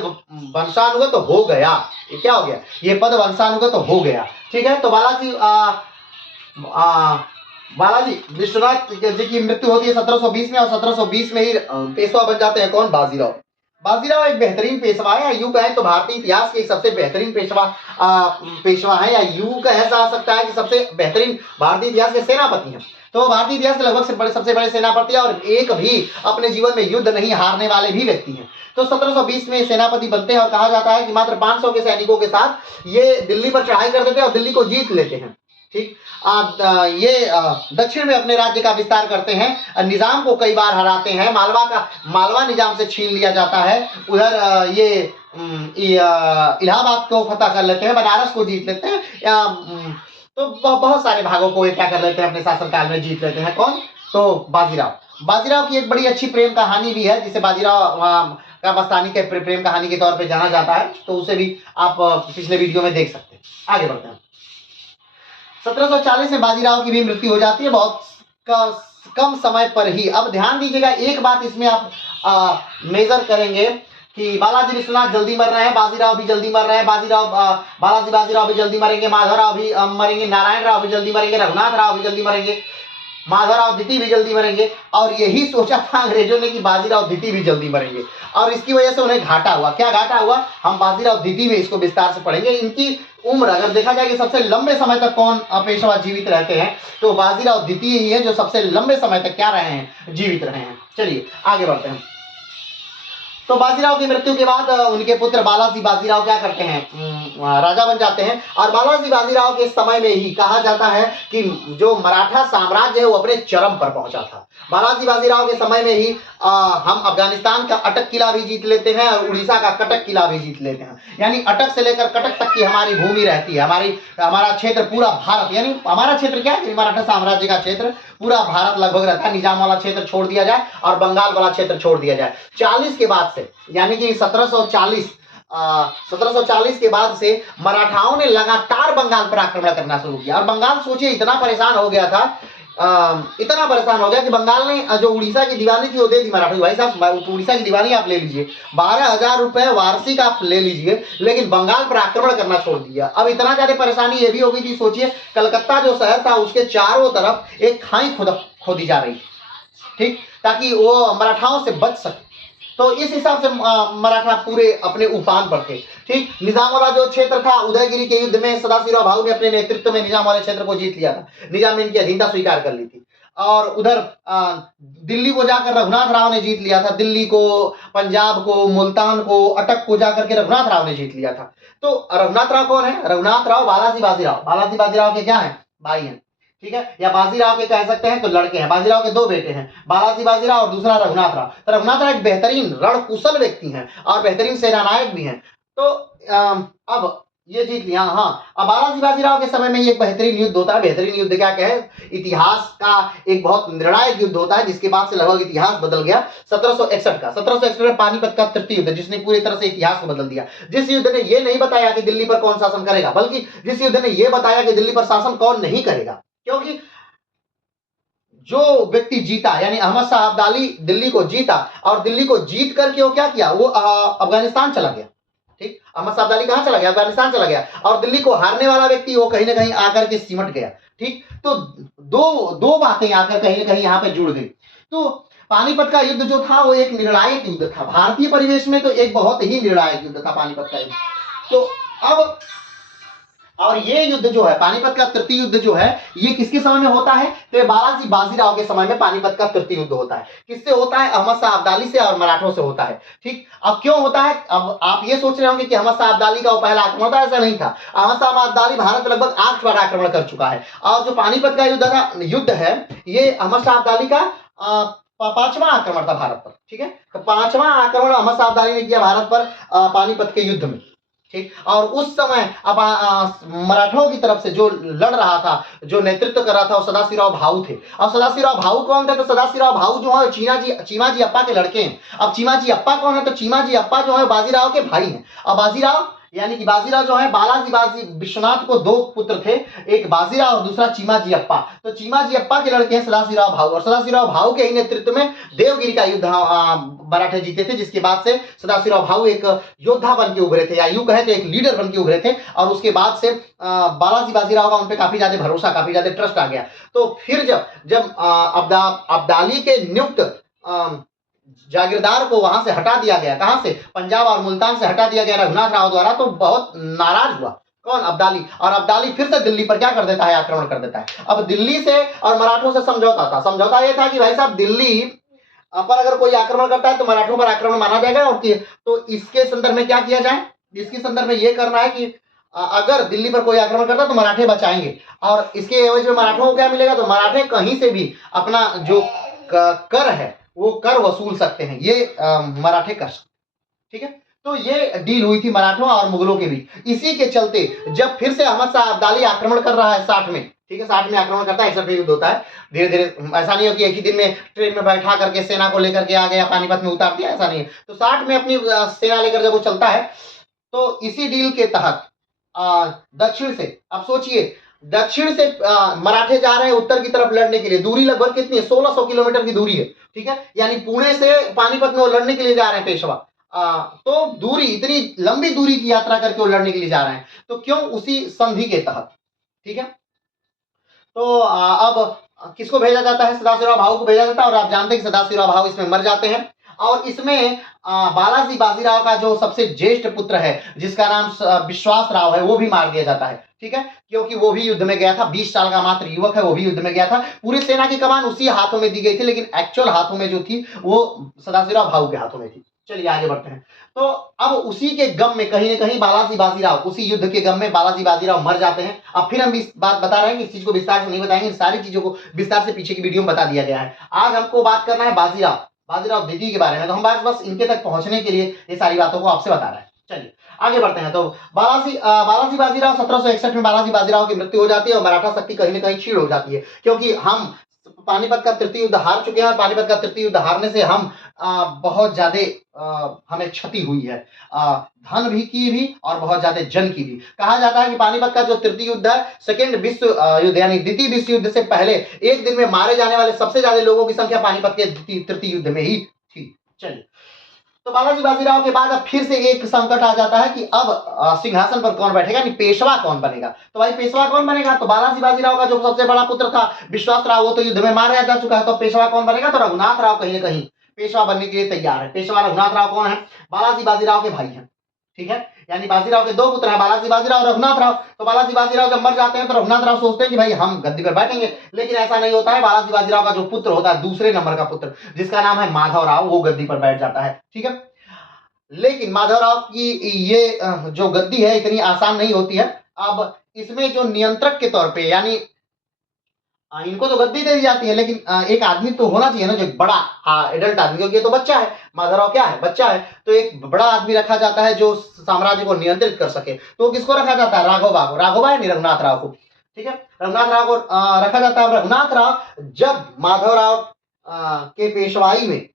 वंशानुगत हो गया। ये क्या हो गया, ये पद वंशानुगत हो गया, ठीक है। तो बालाजी विश्वनाथ जी की मृत्यु होती है 1720 में, और 1720 में ही पेशवा बन जाते हैं कौन, बाजीराव। बाजीराव एक बेहतरीन पेशवा है, यूं कहें तो भारतीय इतिहास के सबसे बेहतरीन पेशवा है, या यूं कह सकता है कि सबसे बेहतरीन भारतीय इतिहास के सेनापति हैं। तो भारतीय इतिहास के लगभग सबसे बड़े सेनापति और एक भी अपने जीवन में युद्ध नहीं हारने वाले भी व्यक्ति हैं। तो 1720 में सेनापति बनते हैं और कहा जाता है कि मात्र 500 के सैनिकों के साथ ये दिल्ली पर चढ़ाई कर देते हैं और दिल्ली को जीत लेते हैं, ठीक। ये दक्षिण में अपने राज्य का विस्तार करते हैं, निजाम को कई बार हराते हैं, मालवा निजाम से छीन लिया जाता है, उधर ये इलाहाबाद को फतह कर लेते हैं, बनारस को जीत लेते हैं, तो बहुत सारे भागों को ये क्या कर लेते हैं, अपने शासनकाल में जीत लेते हैं। कौन, तो बाजीराव। बाजीराव की एक बड़ी अच्छी प्रेम कहानी भी है, जिसे बाजीराव का मस्तानी के प्रेम कहानी के तौर पे जाना जाता है, तो उसे भी आप पिछले वीडियो में देख सकते हैं। आगे बढ़ते हैं। 1740 में बाजीराव की भी मृत्यु हो जाती है, बहुत कम समय पर ही। अब ध्यान दीजिएगा, एक बात इसमें आप मेजर करेंगे कि बालाजी विश्वनाथ जल्दी मर रहे हैं, बाजीराव भी जल्दी मर रहे हैं, बाजीराव भी जल्दी मरेंगे, माधवराव भी मरेंगे, नारायण राव भी जल्दी मरेंगे, रघुनाथ राव भी जल्दी मरेंगे। माधवराव द्वितीय भी जल्दी मरेंगे, और यही सोचा था अंग्रेजों ने कि बाजीराव द्वितीय भी जल्दी मरेंगे, और इसकी वजह से उन्हें घाटा हुआ। क्या घाटा हुआ, हम बाजीराव द्वितीय में इसको विस्तार से पढ़ेंगे। इनकी उम्र अगर देखा जाए कि सबसे लंबे समय तक कौन पेशवा जीवित रहते हैं, तो बाजीराव द्वितीय ही है जो सबसे लंबे समय तक क्या रहे हैं, जीवित रहे हैं। चलिए आगे बढ़ते हैं। तो बाजीराव की मृत्यु के बाद उनके पुत्र बालाजी बाजीराव क्या करते हैं, राजा बन जाते हैं। और बालाजी बाजीराव के समय में ही कहा जाता है कि जो मराठा साम्राज्य है वो अपने चरम पर पहुंचा था। बालाजी बाजीराव के समय में ही हम अफगानिस्तान का अटक किला भी जीत लेते हैं और उड़ीसा का कटक किला भी जीत लेते हैं। यानी अटक से लेकर कटक तक की हमारी भूमि रहती है, हमारा क्षेत्र पूरा भारत, यानी हमारा क्षेत्र क्या है, मराठा साम्राज्य का क्षेत्र पूरा भारत लगभग रहता है। निजाम वाला क्षेत्र छोड़ दिया जाए और बंगाल वाला क्षेत्र छोड़ दिया जाए। 40 के बाद से, यानी कि 1740 के बाद से मराठाओं ने लगातार बंगाल पर आक्रमण करना शुरू किया। और बंगाल सोचिए इतना परेशान हो गया था, इतना परेशान हो गया कि बंगाल ने जो उड़ीसा की दीवानी थी वो दे दी मराठा। भाई साहब उड़ीसा की दीवानी आप ले लीजिए, 12,000 रुपए वार्षिक आप ले लीजिए, लेकिन बंगाल पर आक्रमण करना छोड़ दिया। अब इतना ज्यादा परेशानी ये भी हो गई थी, सोचिए कलकत्ता जो शहर था उसके चारों तरफ एक खाई खोदी जा रही, ठीक, ताकि वो मराठाओं से बच सके। तो इस हिसाब से मराठा पूरे अपने उफान पर थे, ठीक। निजाम वाला जो क्षेत्र था, उदयगिरी के युद्ध में सदाशिवराव भाऊ ने अपने नेतृत्व में निजाम वाले क्षेत्र को जीत लिया था। निजाम ने इनकी अधीनता स्वीकार कर ली थी। और उधर दिल्ली को जाकर रघुनाथ राव ने जीत लिया था। दिल्ली को, पंजाब को, मुल्तान को, अटक को जाकर के रघुनाथ राव ने जीत लिया था। तो रघुनाथ राव कौन है, रघुनाथ राव बालाजी बाजीराव, बालाजी बाजीराव के क्या है, भाई हैं, ठीक है, या बाजीराव के कह सकते हैं तो लड़के हैं। बाजीराव के दो बेटे हैं, बालाजी बाजीराव और दूसरा रघुनाथ राव। तो रघुनाथ राव एक बेहतरीन रणकुशल व्यक्ति हैं और बेहतरीन सेनानायक भी हैं। तो अब ये जीत लिया। हाँ, अब बालाजी बाजीराव के समय में ये एक बेहतरीन युद्ध होता है। बेहतरीन युद्ध क्या कहे, इतिहास का एक बहुत निर्णायक युद्ध होता है जिसके बाद से लगभग इतिहास बदल गया। 1761 का, 1761 में पानीपत का तृतीय युद्ध, जिसने पूरी तरह से इतिहास को बदल दिया। जिस युद्ध ने ये नहीं बताया कि दिल्ली पर कौन शासन करेगा, बल्कि जिस युद्ध ने ये बताया कि दिल्ली पर शासन कौन नहीं करेगा। क्योंकि जो व्यक्ति जीता, यानी अहमद शाह अब्दाली दिल्ली को जीता, और दिल्ली को जीत करके वो क्या किया, वो अफगानिस्तान चला गया, ठीक। अहमद शाह अब्दाली कहां चला गया, अफगानिस्तान चला गया। और दिल्ली को हारने वाला व्यक्ति वो कहीं ना कहीं आकर के सिमट गया, ठीक। तो दो बातें आकर कहीं ना कहीं यहाँ पे जुड़ गई। तो पानीपत का युद्ध जो था वो एक निर्णायक युद्ध था, भारतीय परिवेश में तो एक बहुत ही निर्णायक युद्ध था पानीपत का युद्ध। तो अब और ये युद्ध जो है, पानीपत का तृतीय युद्ध जो है, ये किसके समय में होता है, तो ये बालाजी बाजीराव के समय में पानीपत का तृतीय युद्ध होता है। किससे होता है, अहमद शाह अब्दाली से और मराठों से होता है, ठीक। अब क्यों होता है, अब आप ये सोच रहे होंगे कि अहमद शाह अब्दाली का वो पहला आक्रमण था, ऐसा नहीं था। अहमद शाह अब्दाली भारत में लगभग 8 बार आक्रमण कर चुका है, और जो पानीपत का युद्ध है, ये अहमद शाह अब्दाली का 5वां आक्रमण था भारत पर, ठीक है। तो 5वां आक्रमण अहमद शाह अब्दाली ने किया भारत पर पानीपत के युद्ध में, ठीक। और उस समय अब मराठों की तरफ से जो लड़ रहा था, जो नेतृत्व कर रहा था, वो सदाशिवराव भाऊ थे। और सदाशिवराव भाऊ कौन थे, तो सदाशिवराव भाऊ जो है चीमाजी अप्पा के लड़के हैं। अब चीमाजी अप्पा कौन है, तो चीमाजी अप्पा जो है बाजीराव के भाई हैं। अब बाजीराव यानी कि बाजीराव जो है, बालाजी विश्वनाथ को 2 पुत्र थे, एक बाजीराव और दूसरा चीमाजी अप्पा। तो चीमाजी अप्पा के लड़के हैं सदाशिवराव भाऊ, और सदाशिवराव भाऊ के ही नेतृत्व में देवगिरी का युद्ध मराठे जीते थे, जिसके बाद से सदाशिवराव भाऊ एक योद्धा बन के उभरे थे, या यूं कहे तो एक लीडर बन के उभरे थे। और उसके बाद से बालाजी बाजीराव का उन पे काफी ज्यादा भरोसा, काफी ज्यादा ट्रस्ट आ गया। तो फिर जब अब्दाली के नियुक्त जागीरदार को वहां से हटा दिया गया, कहां से, पंजाब और मुल्तान से हटा दिया गया रघुनाथ राव द्वारा, तो बहुत नाराज हुआ कौन, अब्दाली। और अब्दाली फिर से दिल्ली पर क्या कर देता है, आक्रमण कर देता है। अब दिल्ली से और मराठों से समझौता था। समझौता यह था कि भाई साहब दिल्ली पर अगर कोई आक्रमण करता है तो मराठों पर आक्रमण माना जाएगा। और तो इसके संदर्भ में क्या किया जाए, इसके संदर्भ में यह करना है कि अगर दिल्ली पर कोई आक्रमण करता है तो मराठे बचाएंगे, और इसके एवज में मराठों को क्या मिलेगा, तो मराठे कहीं से भी अपना जो कर है वो कर वसूल सकते हैं, ये मराठे कर सकते, ठीक है। तो ये डील हुई थी मराठों और मुगलों के बीच। इसी के चलते जब फिर से अहमद शाह अब्दाली आक्रमण कर रहा है 60 में, ठीक है, 60 में आक्रमण करता है, 61 में युद्ध होता है। धीरे धीरे ऐसा नहीं हो कि एक ही दिन में ट्रेन में बैठा करके सेना को लेकर के आ गया, पानीपत में उतार दिया, ऐसा नहीं है। तो 60 में अपनी सेना लेकर जब वो चलता है, तो इसी डील के तहत दक्षिण से, अब सोचिए दक्षिण से मराठे जा रहे हैं उत्तर की तरफ लड़ने के लिए। दूरी लगभग कितनी है, 1600 किलोमीटर की दूरी है, ठीक है। यानी पुणे से पानीपत में वो लड़ने के लिए जा रहे हैं पेशवा। तो दूरी, इतनी लंबी दूरी की यात्रा करके वो लड़ने के लिए जा रहे हैं, तो क्यों, उसी संधि के तहत, ठीक है। तो अब किसको भेजा जाता है, सदाशिवराव भाऊ को भेजा जाता है, और आप जानते हैं कि सदाशिवराव भाऊ इसमें मर जाते हैं। और इसमें बालाजी बाजीराव का जो सबसे ज्येष्ठ पुत्र है, जिसका नाम विश्वास राव है, वो भी मार दिया जाता है। ठीक है, क्योंकि वो भी युद्ध में गया था, 20 साल का मात्र युवक है, वो भी युद्ध में गया था। पूरी सेना की कमान उसी हाथों में दी गई थी, लेकिन एक्चुअल हाथों में जो थी वो सदाशिवराव भाऊ के हाथों में थी। चलिए आगे बढ़ते हैं। तो अब उसी के गम में कहीं ना कहीं बालाजी बाजीराव, उसी युद्ध के गम में बालाजी बाजीराव मर जाते हैं। अब फिर हम इस बात बता रहे हैं कि इस चीज को विस्तार से नहीं बताएंगे, सारी चीजों को विस्तार से पीछे की वीडियो में बता दिया गया है। आज हमको बात करना है बाजीराव द्वितीय के बारे में, तो हम बस इनके तक पहुंचने के लिए ये सारी बातों को आपसे बता रहे हैं। चलिए आगे बढ़ते हैं। तो बालाजी बाजीराव 1761 में बालाजी बाजीराव की मृत्यु हो जाती है और मराठा शक्ति कहीं ना कहीं क्षीण हो जाती है, क्योंकि हम पानीपत का तृतीय युद्ध हार चुके हैं, और पानीपत का तृतीय युद्ध हारने से हम बहुत ज्यादा हमें क्षति हुई है, धन भी की भी और बहुत ज्यादा जन की भी। कहा जाता है कि पानीपत का जो तृतीय युद्ध है, सेकेंड विश्व युद्ध यानी द्वितीय विश्व युद्ध से पहले एक दिन में मारे जाने वाले सबसे ज्यादा लोगों की संख्या पानीपत के तृतीय युद्ध में ही थी। चलिए, तो बालाजी बाजीराव के बाद अब फिर से एक संकट आ जाता है कि अब सिंहासन पर कौन बैठेगा, यानी पेशवा कौन बनेगा। तो भाई पेशवा कौन बनेगा, तो बालाजी बाजीराव का जो सबसे बड़ा पुत्र था विश्वास राव, वो तो युद्ध में मारा जा चुका है, तो पेशवा कौन बनेगा, तो रघुनाथ राव कहीं ना कहीं पेशवा बनने के लिए तैयार है। पेशवा रघुनाथ राव कौन है, बालाजी बाजीराव के भाई हैं। ठीक है, यानी बाजीराव के दो पुत्र हैं, बालाजी बाजीराव और रघुनाथ राव। तो बालाजी बाजीराव जब मर जाते हैं तो रघुनाथ राव सोचते हैं कि भाई हम गद्दी पर बैठेंगे, लेकिन ऐसा नहीं होता है। बालाजी बाजीराव का जो पुत्र होता है, दूसरे नंबर का पुत्र, जिसका नाम है माधव राव, वो गद्दी पर बैठ जाता है। ठीक है, लेकिन माधवराव की ये जो गद्दी है इतनी आसान नहीं होती है। अब इसमें जो नियंत्रक के तौर पे, यानी इनको तो गद्दी दे दी जाती है, लेकिन एक आदमी तो होना चाहिए ना, जो एक बड़ा एडल्ट आदमी, क्योंकि ये तो बच्चा है, माधवराव क्या है, बच्चा है। तो एक बड़ा आदमी रखा जाता है जो साम्राज्य को नियंत्रित कर सके। तो किसको रखा जाता है, राघोबा को, राघोबा है रघुनाथ राव को। ठीक है, रघुनाथ राव को रखा जाता है। रघुनाथ राव जब माधवराव के पेशवाई में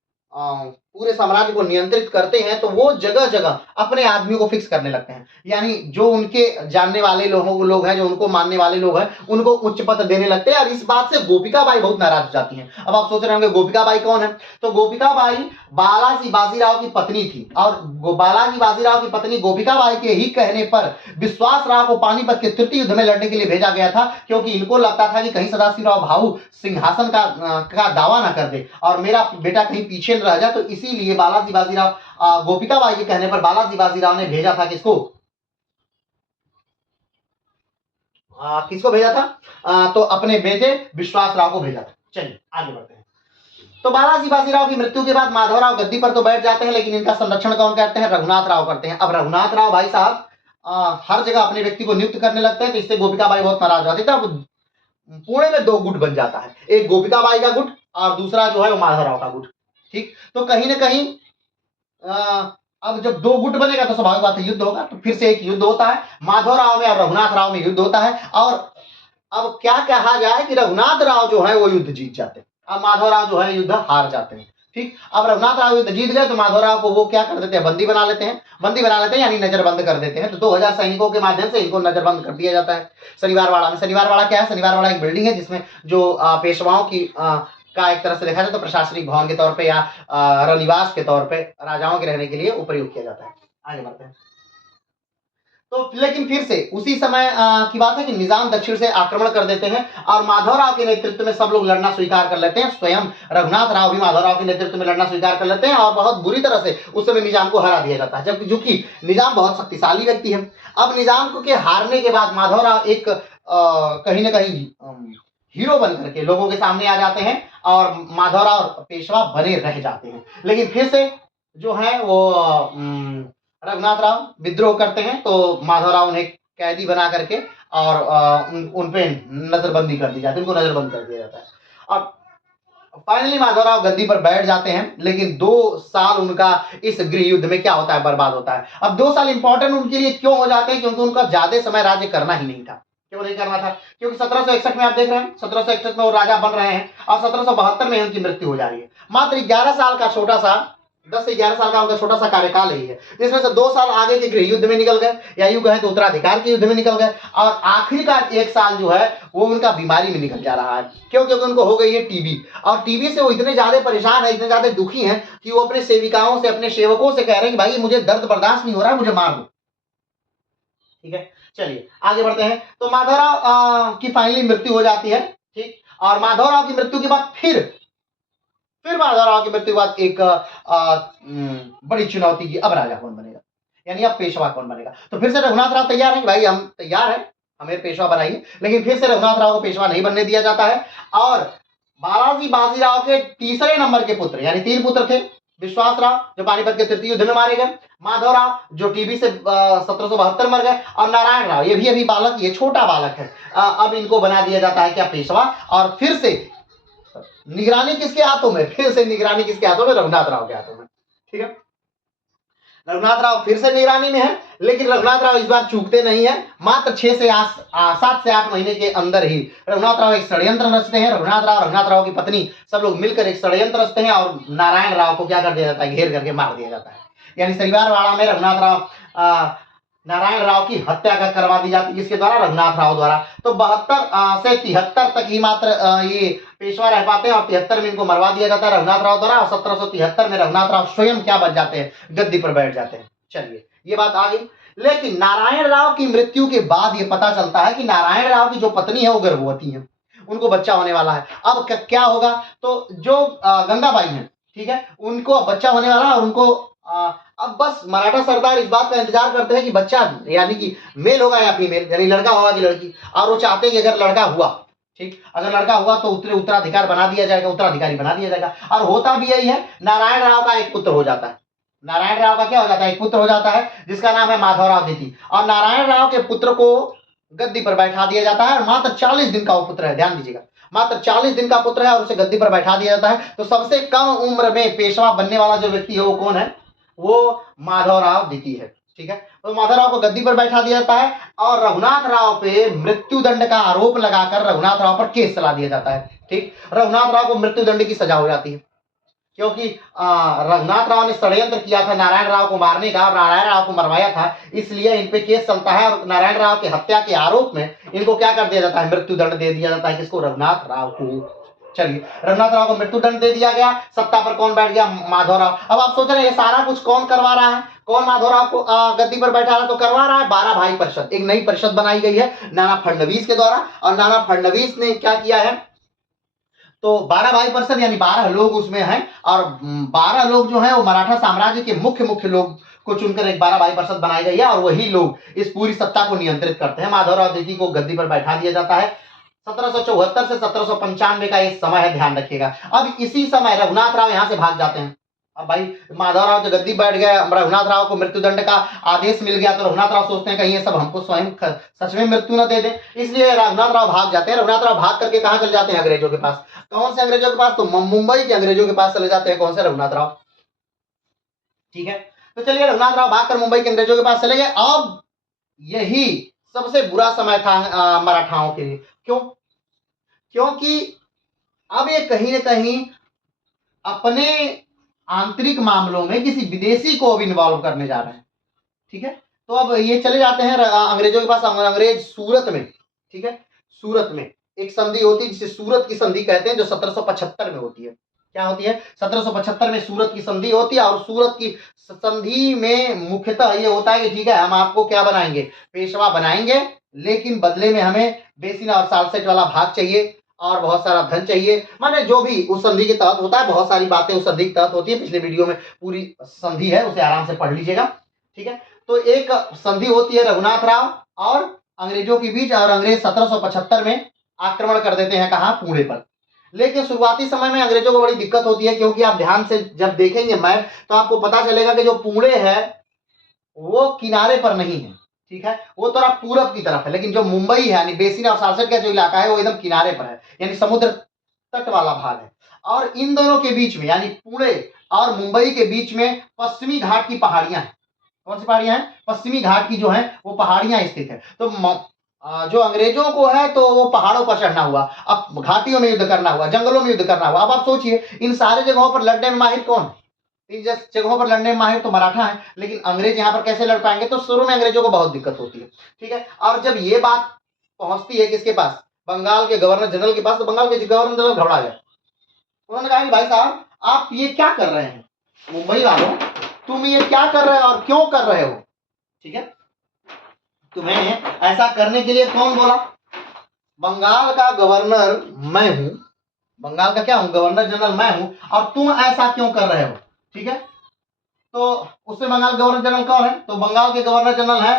पूरे साम्राज्य को नियंत्रित करते हैं, तो वो जगह जगह अपने आदमियों को फिक्स करने लगते हैं, यानी जो उनके जानने वाले लोग हैं, जो उनको मानने वाले लोग हैं, उनको उच्च पद देने लगते हैं। और इस बात से गोपिका बाई बहुत नाराज हो जाती हैं। अब आप सोच रहे होंगे गोपिका बाई कौन है, तो गोपिका बाई बालाजी बाजीराव की पत्नी थी, और बालाजी बाजीराव की पत्नी गोपिका बाई के ही कहने पर विश्वास राव को पानीपत के तृतीय युद्ध में लड़ने के लिए भेजा गया था, क्योंकि इनको लगता था कि कहीं सदाशिवराव भाऊ सिंहासन का दावा ना कर दे और मेरा बेटा कहीं पीछे न रह जाए। तो इसीलिए बालाजी बाजीराव गोपिका बाई के कहने पर बालाजी बाजीराव ने भेजा था किसको, किसको भेजा था, तो अपने बेटे विश्वास राव को भेजा था। चलिए आगे बढ़ते हैं। तो बालाजी बाजीराव की मृत्यु के बाद माधवराव गद्दी पर तो बैठ जाते हैं, लेकिन इनका संरक्षण कौन करते हैं, रघुनाथ राव करते हैं। अब रघुनाथ राव भाई साहब हर जगह अपने व्यक्ति को नियुक्त करने लगते हैं, तो इससे गोपिका बाई बहुत नाराज होती है। अब पुणे में दो गुट बन जाता है, एक गोपिका बाई का गुट और दूसरा जो है वो माधवराव का गुट। ठीक, तो कहीं ना कहीं अब जब दो गुट बनेगा तो स्वाभाविक बात है युद्ध होगा। तो फिर से एक युद्ध होता है, माधवराव में और रघुनाथ राव में युद्ध होता है। और अब क्या कहा जाए कि रघुनाथ राव जो है वो युद्ध जीत जाते हैं, अब माधवराव जो है युद्ध हार जाते हैं। ठीक, अब रघुनाथ राव युद्ध जीत गए तो माधवराव को वो क्या कर देते हैं, बंदी बना लेते हैं, यानी नजरबंद कर देते हैं। तो 2000 सैनिकों के माध्यम से इनको नजरबंद कर दिया जाता है शनिवारवाड़ा में। शनिवारवाड़ा क्या है, शनिवारवाड़ा एक बिल्डिंग है जिसमें जो पेशवाओं की का एक तरह से देखा जाए तो प्रशासनिक भवन के तौर पे या रनिवास के तौर पे राजाओं के रहने के लिए उपयोग किया जाता है। आगे बढ़ते हैं। तो लेकिन फिर से उसी समय की बात है कि निजाम दक्षिण से आक्रमण कर देते हैं और माधवराव के नेतृत्व में सब लोग लड़ना स्वीकार कर लेते हैं। स्वयं रघुनाथ राव भी माधवराव के नेतृत्व में लड़ना स्वीकार कर लेते हैं और बहुत बुरी तरह से उस समय निजाम को हरा दिया जाता है, जबकि जो कि निजाम बहुत शक्तिशाली व्यक्ति है। अब निजाम को के हारने के बाद माधवराव एक कहीं ना कहीं हीरो बन करके लोगों के सामने आ जाते हैं और माधवराव पेशवा बने रह जाते हैं। लेकिन फिर से जो है वो रघुनाथ राव विद्रोह करते हैं, तो माधवराव उन्हें कैदी बना करके और उन पे नजरबंदी कर दी जाती है, उनको नजरबंद कर दिया जाता है। और फाइनली माधवराव गद्दी पर बैठ जाते हैं, लेकिन 2 साल उनका इस गृह युद्ध में क्या होता है, बर्बाद होता है। अब 2 साल इंपॉर्टेंट उनके लिए क्यों हो जाते हैं, क्योंकि उनका ज्यादा समय राज्य करना ही नहीं था। क्यों नहीं करना था, क्योंकि 1761 में आप देख रहे हैं 1761 में वो राजा बन रहे हैं और 1772 में उनकी मृत्यु हो जा रही है। मात्र 11 साल का छोटा सा 10 से 11 साल का उनका छोटा सा कार्यकाल ही है, जिसमें से 2 साल आगे के गृह युद्ध में निकल गए या यूं कहें तो उत्तराधिकार के युद्ध में निकल गए, और आखिरी का 1 साल जो है वो उनका बीमारी में निकल जा रहा है। क्यों, क्योंकि उनको हो गई है टीबी, और टीबी से वो इतने ज्यादा परेशान है, इतने ज्यादा दुखी हैं कि वो अपने सेविकाओं से, अपने सेवकों से कह रहे हैं कि भाई मुझे दर्द बर्दाश्त नहीं हो रहा है, मुझे मार दो। ठीक है, चलिए आगे बढ़ते हैं। तो माधवराव की फाइनली मृत्यु हो जाती है, ठीक। और माधवराव की मृत्यु के बाद फिर माधवराव की मृत्यु के बाद एक बड़ी चुनौती की, अब राजा कौन बनेगा, यानी अब पेशवा कौन बनेगा। तो फिर से रघुनाथ राव तैयार है, भाई हम तैयार है, हमें पेशवा बनाइए, लेकिन फिर से रघुनाथ राव को पेशवा नहीं बनने दिया जाता है। और बालाजी बाजीराव के तीसरे नंबर के पुत्र, यानी 3 पुत्र थे, विश्वास राव जो पानीपत के तृतीय युद्ध में मारे गए, माधवराव जो टीबी से 1772 मर गए, और नारायण राव ये भी अभी बालक, ये छोटा बालक है। अब इनको बना दिया जाता है क्या, पेशवा। और फिर से निगरानी किसके हाथों में, फिर से निगरानी किसके हाथों में, रघुनाथ राव के हाथों में, ठीक है। रघुनाथ राव फिर से निगरानी में है, लेकिन रघुनाथ राव इस बार चूकते नहीं है। मात्र 7 से 8 महीने के अंदर ही रघुनाथ राव एक षड्यंत्र रचते हैं। रघुनाथ राव की पत्नी, सब लोग मिलकर एक षड्यंत्र रचते हैं और नारायण राव को क्या कर दिया जाता है, घेर करके मार दिया जाता है। यानी शनिवारवाड़ा में रघुनाथ राव नारायण राव की हत्या करवा दी जाती है, किसके द्वारा, रघुनाथ राव द्वारा। तो 72 से 73 तक ही मात्र ये पेशवा रह पाते हैं, और 73 में इनको मरवा दिया जाता है रघुनाथ राव द्वारा, और 1773 में रघुनाथ राव स्वयं क्या बच जाते हैं, गद्दी पर बैठ जाते हैं। चलिए ये बात आ गई। लेकिन नारायण राव की मृत्यु के बाद ये पता चलता है कि नारायण राव की जो पत्नी है वो गर्भवती है, उनको बच्चा होने वाला है। अब क्या होगा, तो जो गंगाबाई है, ठीक है, उनको बच्चा होने वाला है, और उनको अब बस मराठा सरदार इस बात का इंतजार करते हैं कि बच्चा यानी कि मेल होगा या फीमेल, यानी लड़का होगा कि लड़की। और वो चाहते हैं कि अगर लड़का हुआ, ठीक, अगर लड़का हुआ तो उत्तराधिकार बना दिया जाएगा, उत्तराधिकारी बना दिया जाएगा। और होता भी यही है, नारायण राव का एक पुत्र हो जाता है। नारायण राव का क्या हो जाता है, एक पुत्र हो जाता है, जिसका नाम है माधवराव द्वितीय। और नारायण राव के पुत्र को गद्दी पर बैठा दिया जाता है, और मात्र 40 दिन का वो पुत्र है, ध्यान दीजिएगा, मात्र 40 दिन का पुत्र है, और उसे गद्दी पर बैठा दिया जाता है। तो सबसे कम उम्र में पेशवा बनने वाला जो व्यक्ति है वो कौन है, वो माधवराव द्वितीय है, ठीक है। तो माधवराव को गद्दी पर बैठा दिया जाता है, और रघुनाथ राव पे मृत्युदंड का आरोप लगाकर रघुनाथ राव पर केस चला दिया जाता है, ठीक। रघुनाथ राव को मृत्युदंड की सजा हो जाती है, क्योंकि रघुनाथ राव ने षड्यंत्र किया था नारायण राव को मारने का, और नारायण राव को मरवाया था, इसलिए इन पे केस चलता है, और नारायण राव की हत्या के आरोप में इनको क्या कर दिया जाता है, मृत्युदंड दे दिया जाता है, किसको, रघुनाथ राव को। चलिए रघुनाथ राव को मृत्युदंड दे दिया गया, सत्ता पर कौन बैठ गया, माधवराव। अब आप सोच रहे हैं ये सारा कुछ कौन करवा रहा है, कौन माधवराव को गद्दी पर बैठा रहा है, तो करवा रहा है 12 भाई परिषद। एक नई परिषद बनाई गई है नाना फडणवीस के द्वारा, और नाना फडणवीस ने क्या किया है, तो 12 भाई परिषद यानी 12 लोग उसमें हैं, और 12 लोग जो हैं वो मराठा साम्राज्य के मुख्य लोग को चुनकर एक 12 भाई परिषद बनाई गई है, और वही लोग इस पूरी सत्ता को नियंत्रित करते हैं। माधवराव द्वितीय को गद्दी पर बैठा दिया जाता है। 1774 से 1795 का ये समय है, ध्यान रखिएगा। अब इसी समय रघुनाथ राव यहाँ से भाग जाते हैं। अब भाई माधवराव जो गद्दी बैठ गए, रघुनाथ राव को मृत्युदंड का आदेश मिल गया, तो रघुनाथ राव सोचते हैं कहीं ये सब हमको स्वयं सच में मृत्यु न दे दे, इसलिए रघुनाथ राव भाग जाते हैं। रघुनाथ राव भाग करके कहाँ चले जाते हैं, अंग्रेजों के पास। कौन से अंग्रेजों के पास, तो मुंबई के अंग्रेजों के पास चले जाते हैं, कौन से, रघुनाथ राव, ठीक है। तो चलिए रघुनाथ राव भागकर मुंबई के अंग्रेजों के पास चले गए। अब यही सबसे बुरा समय था मराठाओं के लिए। क्यों, क्योंकि अब ये कहीं ना कहीं अपने आंतरिक मामलों में किसी विदेशी को अब इन्वॉल्व करने जा रहे हैं, ठीक है। तो अब ये चले जाते हैं अंग्रेजों के पास। अंग्रेज सूरत में, ठीक है, सूरत में एक संधि होती है जिसे सूरत की संधि कहते हैं, जो 1775 में होती है। क्या होती है, 1775 में सूरत की संधि होती है, और सूरत की संधि में मुख्यतः ये होता है कि ठीक है हम आपको क्या बनाएंगे, पेशवा बनाएंगे, लेकिन बदले में हमें बेसिन और सालसेट वाला भाग चाहिए, और बहुत सारा धन चाहिए। माने जो भी उस संधि के तहत होता है, बहुत सारी बातें उस संधि के तहत होती है। पिछले वीडियो में पूरी संधि है, उसे आराम से पढ़ लीजिएगा, ठीक है। तो एक संधि होती है रघुनाथ राव और अंग्रेजों के बीच, और अंग्रेज 1775 में आक्रमण कर देते हैं, कहाँ, पुणे पर। लेकिन शुरुआती समय में अंग्रेजों को बड़ी दिक्कत होती है, क्योंकि आप ध्यान से जब देखेंगे मैप तो आपको पता चलेगा कि जो पुणे है वो किनारे पर नहीं है, ठीक है, वो थोड़ा पूरब की तरफ है। लेकिन जो मुंबई है यानी बेसिन और सालसेट का जो इलाका है वो एकदम किनारे पर है, यानी समुद्र तट वाला भाग है। और इन दोनों के बीच में यानी पुणे और मुंबई के बीच में पश्चिमी घाट की पहाड़ियां हैं। कौन सी पहाड़ियां हैं, पश्चिमी घाट की जो है वो पहाड़ियां स्थित है। तो जो अंग्रेजों को है तो वो पहाड़ों पर चढ़ना हुआ, अब घाटियों में युद्ध करना हुआ, जंगलों में युद्ध करना हुआ। अब आप सोचिए इन सारे जगहों पर लड़ने में माहिर कौन, इन जगहों पर लड़ने में माहिर तो मराठा है, लेकिन अंग्रेज यहाँ पर कैसे लड़ पाएंगे। तो शुरू में अंग्रेजों को बहुत दिक्कत होती है, ठीक है। और जब ये बात पहुंचती है किसके पास, बंगाल के गवर्नर जनरल के पास, तो बंगाल के गवर्नर जनरल घबरा गए। उन्होंने कहा कि भाई साहब आप ये क्या कर रहे हैं, मुंबई वालों तुम ये क्या कर रहे हो और क्यों कर रहे हो, ठीक है। तुम्हें ऐसा करने के लिए कौन बोला? बंगाल का गवर्नर मैं हूं, बंगाल का क्या हूं? गवर्नर जनरल मैं हूं, और तुम ऐसा क्यों कर रहे हो? ठीक है, तो उसमें बंगाल गवर्नर जनरल कौन है? तो बंगाल के गवर्नर जनरल है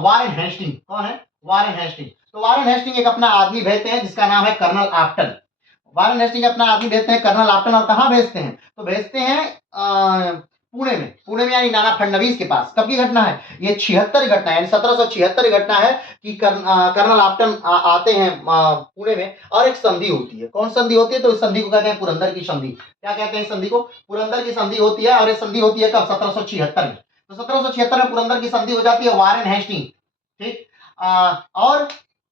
वारेन हेस्टिंग। कौन है? Warren Hasting. तो वारेन हेस्टिंग एक अपना आदमी भेजते हैं जिसका नाम है कर्नल आप्टन। वारेन हेस्टिंग अपना आदमी भेजते हैं कर्नल आप्टन, और कहां भेजते हैं? तो भेजते हैं पुणे में। पुणे में यानी नाना फडणवीस के पास। कब की घटना है ये? 76 घटना है, यानी 1776 घटना है कि कर्नल आप्टन आते हैं पुणे में, और एक संधि होती है। कौन संधि होती है? तो इस संधि को कहते हैं पुरंदर की संधि। क्या कहते हैं इस संधि को? पुरंदर की संधि होती है, और ये संधि होती है कब? 1776 में। तो 1776 में पुरंदर की संधि हो जाती है वारेन हेस्टिंग, ठीक, और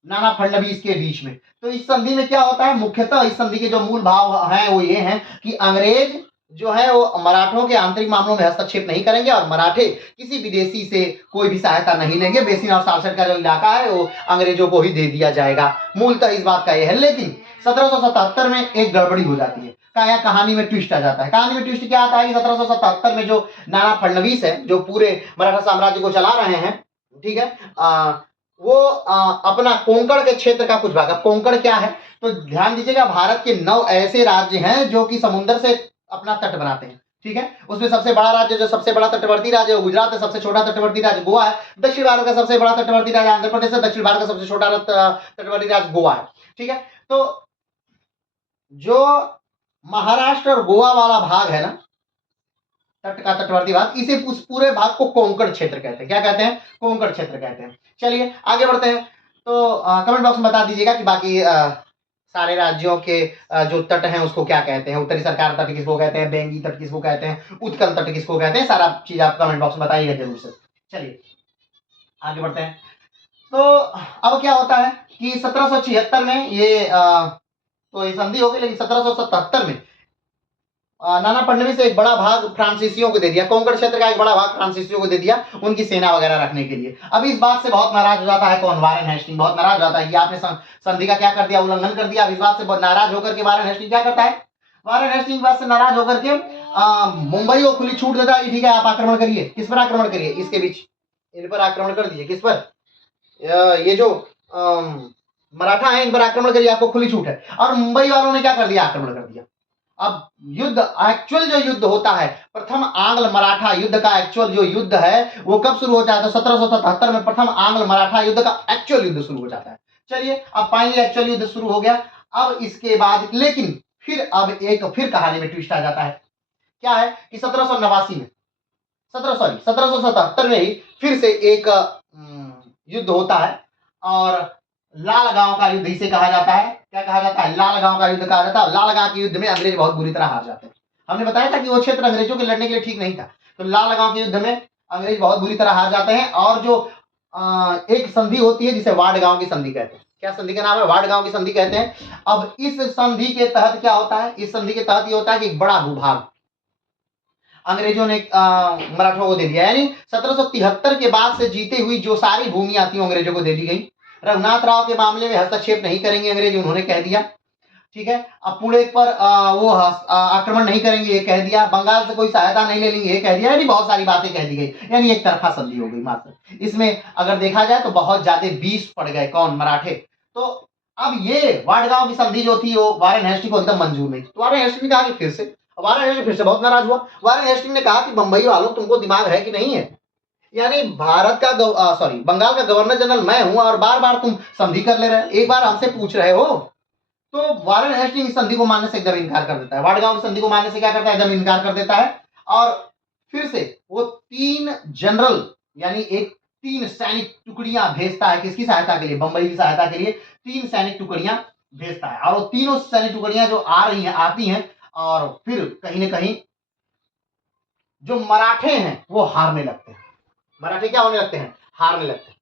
नाना फडणवीस के बीच में। तो इस संधि में क्या होता है? मुख्यतः इस संधि के जो मूल भाव हैं वो ये हैं कि अंग्रेज जो है वो मराठों के आंतरिक मामलों में हस्तक्षेप नहीं करेंगे, और मराठे किसी विदेशी से कोई भी सहायता नहीं लेंगे। बेसिन और सालसर का जो इलाका है वो अंग्रेजों को ही दे दिया जाएगा। मूलतः इस बात का यह है। लेकिन 1777 में एक गड़बड़ी हो जाती है। कहानी में ट्विस्ट आ जाता है। कहानी में ट्विस्ट क्या आता है कि 1777 में जो नाना फडणवीस है, जो पूरे मराठा साम्राज्य को चला रहे हैं, ठीक है, वो अपना कोंकण के क्षेत्र का कुछ भाग। अब कोंकण क्या है? तो ध्यान दीजिएगा, भारत के 9 ऐसे राज्य हैं जो कि समुद्र से अपना तट बनाते हैं, ठीक है। उसमें सबसे बड़ा राज्य, जो सबसे बड़ा तटवर्ती राज्य है वो गुजरात है, सबसे छोटा तटवर्ती राज्य गोवा है। दक्षिण भारत का सबसे बड़ा तटवर्ती राज्य आंध्र प्रदेश है, दक्षिण भारत का सबसे छोटा तटवर्ती राज्य गोवा है, ठीक है। तो जो महाराष्ट्र और गोवा वाला भाग है ना, तट का तटवर्ती भाग, इसे उस पूरे भाग को कोंकण क्षेत्र कहते हैं। क्या कहते हैं? कोंकण क्षेत्र कहते हैं। चलिए आगे बढ़ते हैं। तो कमेंट बॉक्स में बता दीजिएगा कि बाकी सारे राज्यों के जो तट हैं उसको क्या कहते हैं। उत्तरी सरकार तट किसको कहते हैं, बेंगी तट किसको कहते हैं, उत्कल तट किसको कहते हैं, सारा चीज आप कमेंट बॉक्स में बताइएगा जरूर से। चलिए आगे बढ़ते हैं। तो अब क्या होता है कि 1776 में ये तो ये संधि हो गई, लेकिन 1777 में नाना फडणवीस से एक बड़ा भाग फ्रांसीसियों को दे दिया। कोंकण क्षेत्र का एक बड़ा भाग फ्रांसीसियों को दे दिया, उनकी सेना वगैरह रखने के लिए। अब इस बात से बहुत नाराज हो जाता है कौन? वारेन हेस्टिंग बहुत नाराज हो जाता है कि आपने संधि का क्या कर दिया, उल्लंघन कर दिया। अब इस बात से बहुत नाराज होकर के वारेन हेस्टिंग क्या करता है? वारेन हेस्टिंग इस बात से नाराज होकर के मुंबई को खुली छूट देता है कि ठीक है आप आक्रमण करिए। किस पर आक्रमण करिए? इसके बीच इन पर आक्रमण कर दीजिए। किस पर? ये जो मराठा है इन पर आक्रमण करिए, आपको खुली छूट है। और मुंबई वालों ने क्या कर दिया? आक्रमण कर दिया। अब युद्ध, एक्चुअल जो युद्ध होता है, प्रथम आंग्ल मराठा युद्ध का एक्चुअल जो युद्ध है वो कब शुरू हो जाता है? 1777 में प्रथम आंग्ल मराठा युद्ध का एक्चुअल युद्ध शुरू हो जाता है। चलिए अब फाइनली एक्चुअल युद्ध शुरू हो गया। अब इसके बाद लेकिन फिर कहानी में ट्विस्ट आ जाता है। क्या है कि 1789 में 1777 में ही फिर से एक युद्ध होता है, और लाल गांव का युद्ध इसे कहा जाता है। क्या कहा जाता है? लाल गांव का युद्ध कहा जाता है। लाल गांव के युद्ध में अंग्रेज बहुत बुरी तरह हार जाते हैं। हमने बताया था कि वो क्षेत्र अंग्रेजों के लड़ने के लिए ठीक नहीं था। तो लाल गांव के युद्ध में अंग्रेज बहुत बुरी तरह हार जाते हैं, और जो एक संधि होती है जिसे वाडगांव की संधि कहते हैं। क्या संधि का नाम है? वाडगांव की संधि कहते हैं। अब इस संधि के तहत क्या होता है? इस संधि के तहत ये होता है कि एक बड़ा भूभाग अंग्रेजों ने मराठों को दे दिया। यानी 1773 के बाद से जीते हुई जो सारी भूमियां थी अंग्रेजों को दे दी गई। रघुनाथ राव के मामले में हस्तक्षेप नहीं करेंगे अंग्रेज, उन्होंने कह दिया, ठीक है। अब पुणे पर वो आक्रमण नहीं करेंगे, ये कह दिया। बंगाल से कोई सहायता नहीं ले लेंगे, ये कह दिया। यानी बहुत सारी बातें कह दी गई, यानी एक तरफा संधि हो गई मात्र। इसमें अगर देखा जाए तो बहुत ज्यादा 20 पड़ गए कौन? मराठे। तो अब ये वाडगांव की संधि जो थी वो वारेन हेस्टिंग को एकदम मंजूर नहीं। तो वारेन हेस्टिंग ने कहा कि फिर से, वारेन हेस्टिंग फिर से बहुत नाराज हुआ। वारेन हेस्टिंग ने कहा कि बंबई वालों तुमको दिमाग है कि नहीं है? यानी भारत का बंगाल का गवर्नर जनरल मैं हूं, और बार बार तुम संधि कर ले रहे हो, एक बार हमसे पूछ रहे हो। तो वारेन हेस्टिंग इस संधि को मानने से एकदम इनकार कर देता है। वाडगांव की संधि को मानने से क्या करता है? एकदम इनकार कर देता है। और फिर से वो 3 जनरल, यानी 3 सैनिक टुकड़ियां भेजता है। किसकी सहायता के लिए? बंबई की सहायता के लिए 3 सैनिक टुकड़ियां भेजता है। और वो तीनों सैनिक टुकड़ियां जो आ रही हैं, आती हैं, और फिर कहीं ना कहीं जो मराठे हैं वो हारने लगते हैं। मराठे क्या होने लगते हैं? हारने लगते हैं।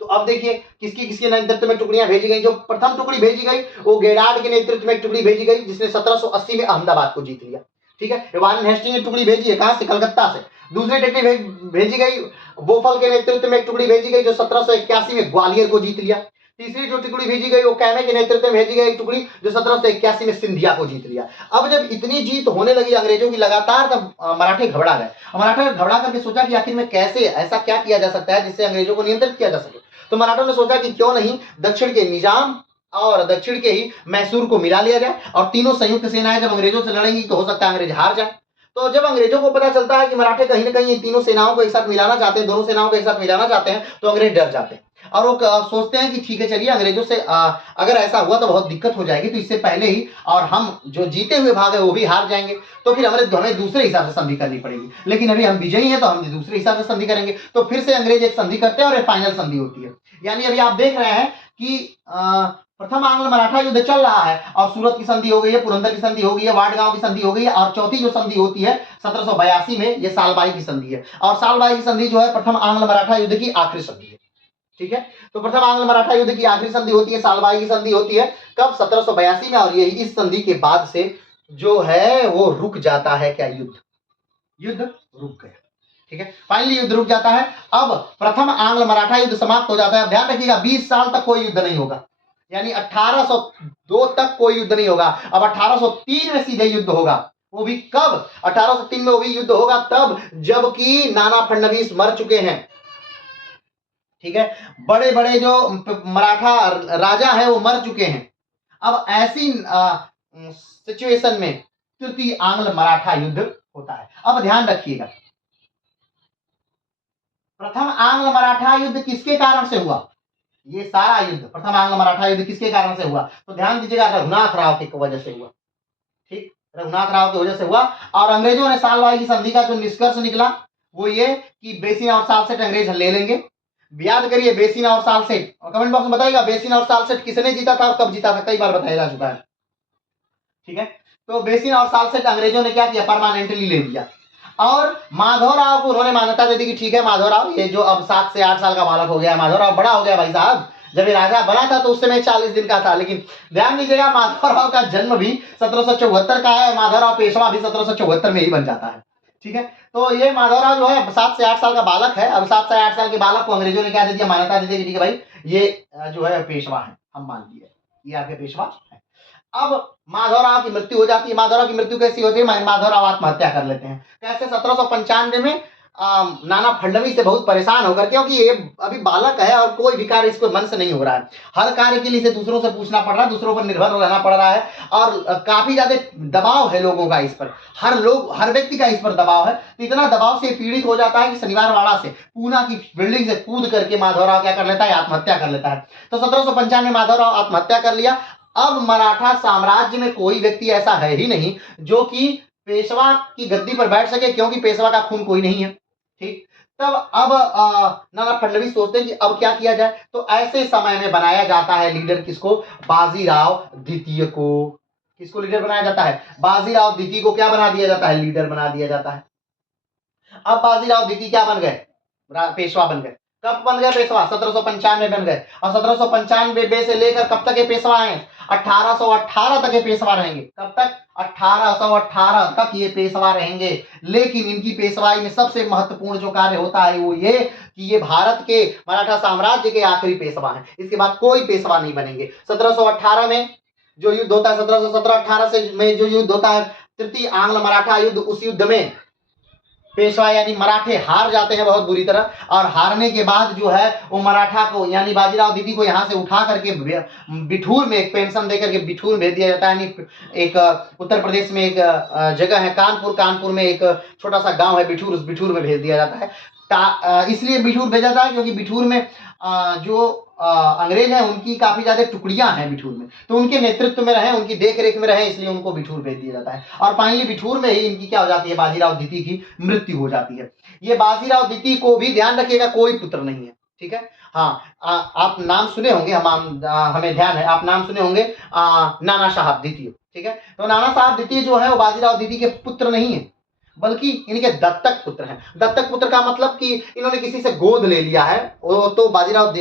तो अब देखिए किसकी किसके नेतृत्व में टुकड़ियां भेजी गई। जो प्रथम टुकड़ी भेजी गई वो गेडार्ड के नेतृत्व में एक टुकड़ी भेजी गई, जिसने 1780 में अहमदाबाद को जीत लिया, ठीक है। वारेन हेस्टिंग ने टुकड़ी भेजी है, कहां से? कलकत्ता से। दूसरी टुकड़ी भेजी गई वोफल के नेतृत्व में एक टुकड़ी भेजी गई जो 1781 में ग्वालियर को जीत लिया, तीसरी जो टुकड़ी भेजी गई वो कैमे के नेतृत्व में भेजी गई एक टुकड़ी जो 1781 में सिंधिया को जीत लिया। अब जब इतनी जीत होने लगी अंग्रेजों की लगातार, तब मराठे घबरा गए। मराठा घबरा करके सोचा कि आखिर में कैसे ऐसा क्या किया जा सकता है जिससे अंग्रेजों को नियंत्रित किया जा सके। तो मराठों ने सोचा कि क्यों नहीं दक्षिण के निजाम और दक्षिण के ही मैसूर को मिला लिया जाए, और तीनों संयुक्त सेनाएं जब अंग्रेजों से लड़ेंगी तो हो सकता है अंग्रेज हार जाए। तो जब अंग्रेजों को पता चलता है कि मराठे कहीं ना कहीं इन तीनों सेनाओं को एक साथ मिलाना चाहते हैं, दोनों सेनाओं को एक साथ मिलाना चाहते हैं, तो अंग्रेज डर जाते हैं और वो सोचते हैं कि ठीक है चलिए अंग्रेजों से अगर ऐसा हुआ तो बहुत दिक्कत हो जाएगी, तो इससे पहले ही और हम जो जीते हुए भाग है वो भी हार जाएंगे, तो फिर हमें दूसरे हिसाब से संधि करनी पड़ेगी। लेकिन अभी हम विजयी हैं तो हम दूसरे हिसाब से संधि करेंगे। तो फिर से अंग्रेज एक संधि करते हैं और एक फाइनल संधि होती है। यानी अभी आप देख रहे हैं कि प्रथम आंग्ल मराठा युद्ध चल रहा है और सूरत की संधि हो गई है, पुरंदर की संधि हो गई है, वाडगांव की संधि हो गई है, और चौथी जो संधि होती है 1782 में, ये सालबाई की संधि है। और सालबाई की संधि जो है प्रथम आंग्ल मराठा युद्ध की आखिरी संधि है। ठीक है, तो प्रथम आंग्ल मराठा युद्ध की आखिरी संधि होती है, सालबाई की संधि होती है कब? 1782 में। और ये इस संधि के बाद से जो है वो रुक जाता है क्या? युद्ध रुक गया। ठीक है, फाइनली युद्ध रुक जाता है। अब प्रथम आंग्ल मराठा युद्ध समाप्त हो जाता है। ध्यान रखिएगा 20 साल तक कोई युद्ध नहीं होगा, यानी 1802 तक कोई युद्ध नहीं होगा। अब 1803 में सीधे युद्ध होगा। वो भी कब? 1803 में वो भी युद्ध होगा तब जबकि नाना फडणवीस मर चुके हैं। ठीक है, बड़े बड़े जो मराठा राजा हैं वो मर चुके हैं। अब ऐसी सिचुएशन में तृतीय आंग्ल मराठा युद्ध होता है। अब ध्यान रखिएगा, प्रथम आंग्ल मराठा युद्ध किसके कारण से हुआ? ये सारा युद्ध, प्रथम आंग्ल मराठा युद्ध किसके कारण से हुआ? तो ध्यान दीजिएगा, रघुनाथ राव की वजह से हुआ। ठीक, रघुनाथ राव की वजह से हुआ। और अंग्रेजों ने सालबाई की संधि का जो निष्कर्ष निकला वो ये कि बेसिन और सालसेट अंग्रेज ले लेंगे। याद करिए बेसिन और सालसेट, और कमेंट बॉक्स में बताइएगा बेसिन और सालसेट किसने जीता था और कब जीता था, कई बार बताया जा चुका है। ठीक है, तो बेसिन और सालसेट अंग्रेजों ने क्या किया? परमानेंटली ले लिया। और माधवराव को उन्होंने मान्यता दे दी कि ठीक है माधवराव, ये जो अब 7 से 8 साल का बालक हो गया, माधवराव बड़ा हो गया भाई साहब। जब ये राजा बना था तो उस समय 40 दिन का था। लेकिन ध्यान दीजिएगा माधवराव का जन्म भी 1774 का है, माधवराव पेशवा भी 1774 में ही बन जाता है। ठीक है, तो ये माधवराव जो है 7 से 8 साल का बालक है। अब 7 से 8 साल के बालक को अंग्रेजों ने क्या दे दिया? मान्यता दे दी कि ठीक है भाई ये जो है पेशवा है, हम मान लिए ये आपके पेशवा है। अब माधवराव की मृत्यु हो जाती है। माधवराव की मृत्यु कैसी होती है? माधवराव आत्महत्या कर लेते हैं। कैसे? 1795 में नाना फडणवीस से बहुत परेशान होकर, क्योंकि ये अभी बालक है और कोई भी कार्य इसको मन से नहीं हो रहा है। हर कार्य के लिए इसे दूसरों से पूछना पड़ रहा है, दूसरों पर निर्भर रहना पड़ रहा है, और काफी ज्यादा दबाव है लोगों का इस पर, हर व्यक्ति का इस पर दबाव है। तो इतना दबाव से पीड़ित हो जाता है कि शनिवारवाड़ा से पूना की बिल्डिंग से कूद करके माधवराव क्या कर लेता है? आत्महत्या कर लेता है। तो 1795 में माधवराव आत्महत्या कर लिया। अब मराठा साम्राज्य में कोई व्यक्ति ऐसा है ही नहीं जो कि पेशवा की गद्दी पर बैठ सके, क्योंकि पेशवा का खून कोई नहीं है। ठीक, तब अब नाना फडणवीस सोचते हैं कि अब क्या किया जाए। तो ऐसे समय में बनाया जाता है लीडर किसको? बाजीराव द्वितीय को। किसको लीडर बनाया जाता है? बाजीराव द्वितीय को क्या बना दिया जाता है? लीडर बना दिया जाता है। अब बाजीराव द्वितीय क्या बन गए? पेशवा बन गए। कब बन गए पेशवा? 1795 बन गए। और 1795 से लेकर कब तक ये पेशवा हैं? 1818 तक ये पेशवा रहेंगे। कब तक? 1818 तक ये पेशवा रहेंगे। लेकिन इनकी पेशवाई में सबसे महत्वपूर्ण जो कार्य होता है वो ये कि ये भारत के मराठा साम्राज्य के आखिरी पेशवा हैं। इसके बाद कोई पेशवा नहीं बनेंगे। 1718 में जो युद्ध होता है, 1717-18 से में जो युद्ध होता है, तृतीय आंग्ल मराठा युद्ध, उस युद्ध में पेशवा यानी मराठे हार जाते हैं बहुत बुरी तरह। और हारने के बाद जो है वो मराठा को यानी बाजीराव द्वितीय को यहाँ से उठा करके बिठूर में एक पेंशन देकर के बिठूर भेज दिया जाता है। यानी एक उत्तर प्रदेश में एक जगह है कानपुर में एक छोटा सा गांव है बिठूर, उस बिठूर में भेज दिया जाता है। इसलिए बिठूर भेजा जाता है क्योंकि बिठूर में जो अंग्रेज हैं उनकी काफी ज्यादा टुकड़ियां हैं बिठूर में, तो उनके नेतृत्व में रहे, उनकी देख रेख में रहे, इसलिए उनको बिठूर भेज दिया जाता है। और फाइनली बिठूर में ही इनकी क्या हो जाती है? बाजीराव द्वितीय की मृत्यु हो जाती है। ये बाजीराव द्वितीय को भी ध्यान रखिएगा कोई पुत्र नहीं है। ठीक है, हाँ आप नाम सुने होंगे, हमें ध्यान है, आप नाम सुने होंगे नाना साहब द्वितीय। ठीक है, तो नाना साहब द्वितीय जो है वो बाजीराव द्वितीय के पुत्र नहीं है, बल्कि इनके दत्तक पुत्र हैं। दत्तक पुत्र का मतलब कि इन्होंने किसी से गोद ले लिया है। वो तो बाजीराव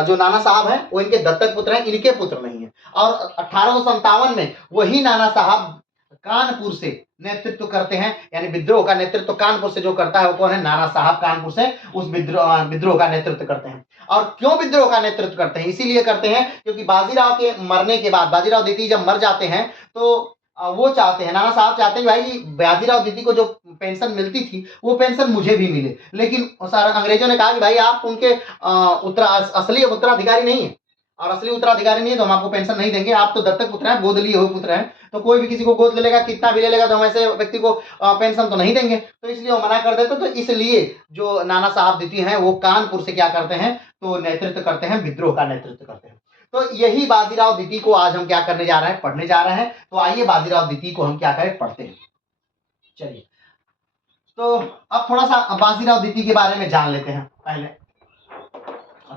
जो नाना साहब हैं वो इनके दत्तक पुत्र हैं, इनके पुत्र नहीं है। और 1857 में वही नाना साहब कानपुर से नेतृत्व करते हैं, यानी विद्रोह का नेतृत्व कानपुर से जो करता है वो कौन है? नाना साहब कानपुर से उस विद्रोह का नेतृत्व करते हैं। और क्यों विद्रोह का नेतृत्व करते हैं? इसीलिए करते हैं क्योंकि बाजीराव के मरने के बाद, बाजीराव द्वितीय जब मर जाते हैं तो वो चाहते हैं, नाना साहब चाहते हैं भाई बाजीराव द्वितीय को जो पेंशन मिलती थी वो पेंशन मुझे भी मिले, लेकिन अंग्रेजों ने कहा कि भाई आप उनके असली उत्तराधिकारी नहीं है, और असली उत्तराधिकारी नहीं है तो हम आपको पेंशन नहीं देंगे, आप तो दत्तक पुत्र हैं, गोद लिए हुए पुत्र हैं, तो कोई भी किसी को गोद ले लेगा, कितना भी ले लेगा, तो हम ऐसे व्यक्ति को पेंशन तो नहीं देंगे, तो इसलिए वो मना कर देते। तो इसलिए जो नाना साहब द्वितीय हैं वो कानपुर से क्या करते हैं? तो नेतृत्व करते हैं, विद्रोह का नेतृत्व करते हैं। तो यही बाजीराव द्वितीय को आज हम क्या करने जा रहे हैं? पढ़ने जा रहे हैं। तो आइए बाजीराव द्वितीय को हम क्या करें? पढ़ते हैं। चलिए, तो अब थोड़ा सा बाजीराव द्वितीय के बारे में जान लेते हैं। पहले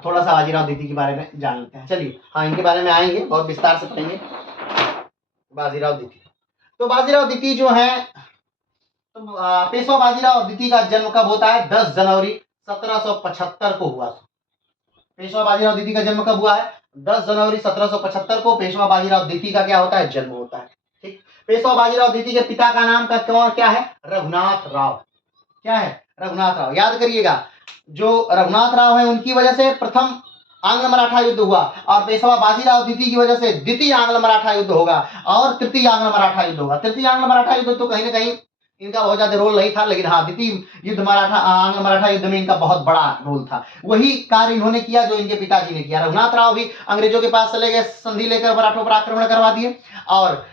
थोड़ा सा बाजीराव द्वितीय के बारे में जान लेते हैं। चलिए, हाँ, इनके बारे में आएंगे, बहुत विस्तार से पढ़ेंगे बाजीराव द्वितीय। तो बाजीराव द्वितीय जो है, तो पेशवा बाजीराव द्वितीय का जन्म कब होता है? 10 जनवरी 1775 को हुआ था। पेशवा बाजीराव द्वितीय का जन्म कब हुआ है? 10 जनवरी 1775 को पेशवा बाजीराव द्वितीय का क्या होता है? जन्म होता है। ठीक। पेशवा बाजीराव द्वितीय के पिता का नाम का क्या है? रघुनाथ राव। क्या है? रघुनाथ राव। याद करिएगा, जो रघुनाथ राव है उनकी वजह से प्रथम आंग्ल मराठा युद्ध हुआ, और पेशवा बाजीराव द्वितीय की वजह से द्वितीय आंग्ल मराठा युद्ध होगा, और तृतीय आंग्ल मराठा युद्ध होगा। तृतीय आंग्ल मराठा युद्ध तो कहीं ना कहीं इनका बहुत ज्यादा रोल नहीं था, लेकिन हाँ, द्वितीय युद्ध आंग्ल मराठा युद्ध में इनका बहुत बड़ा रोल था। वही कार्य इन्होंने किया जो इनके पिताजी ने किया। रघुनाथ राव भी अंग्रेजों के पास चले गए, संधि लेकर मराठों पर आक्रमण करवा दिए, और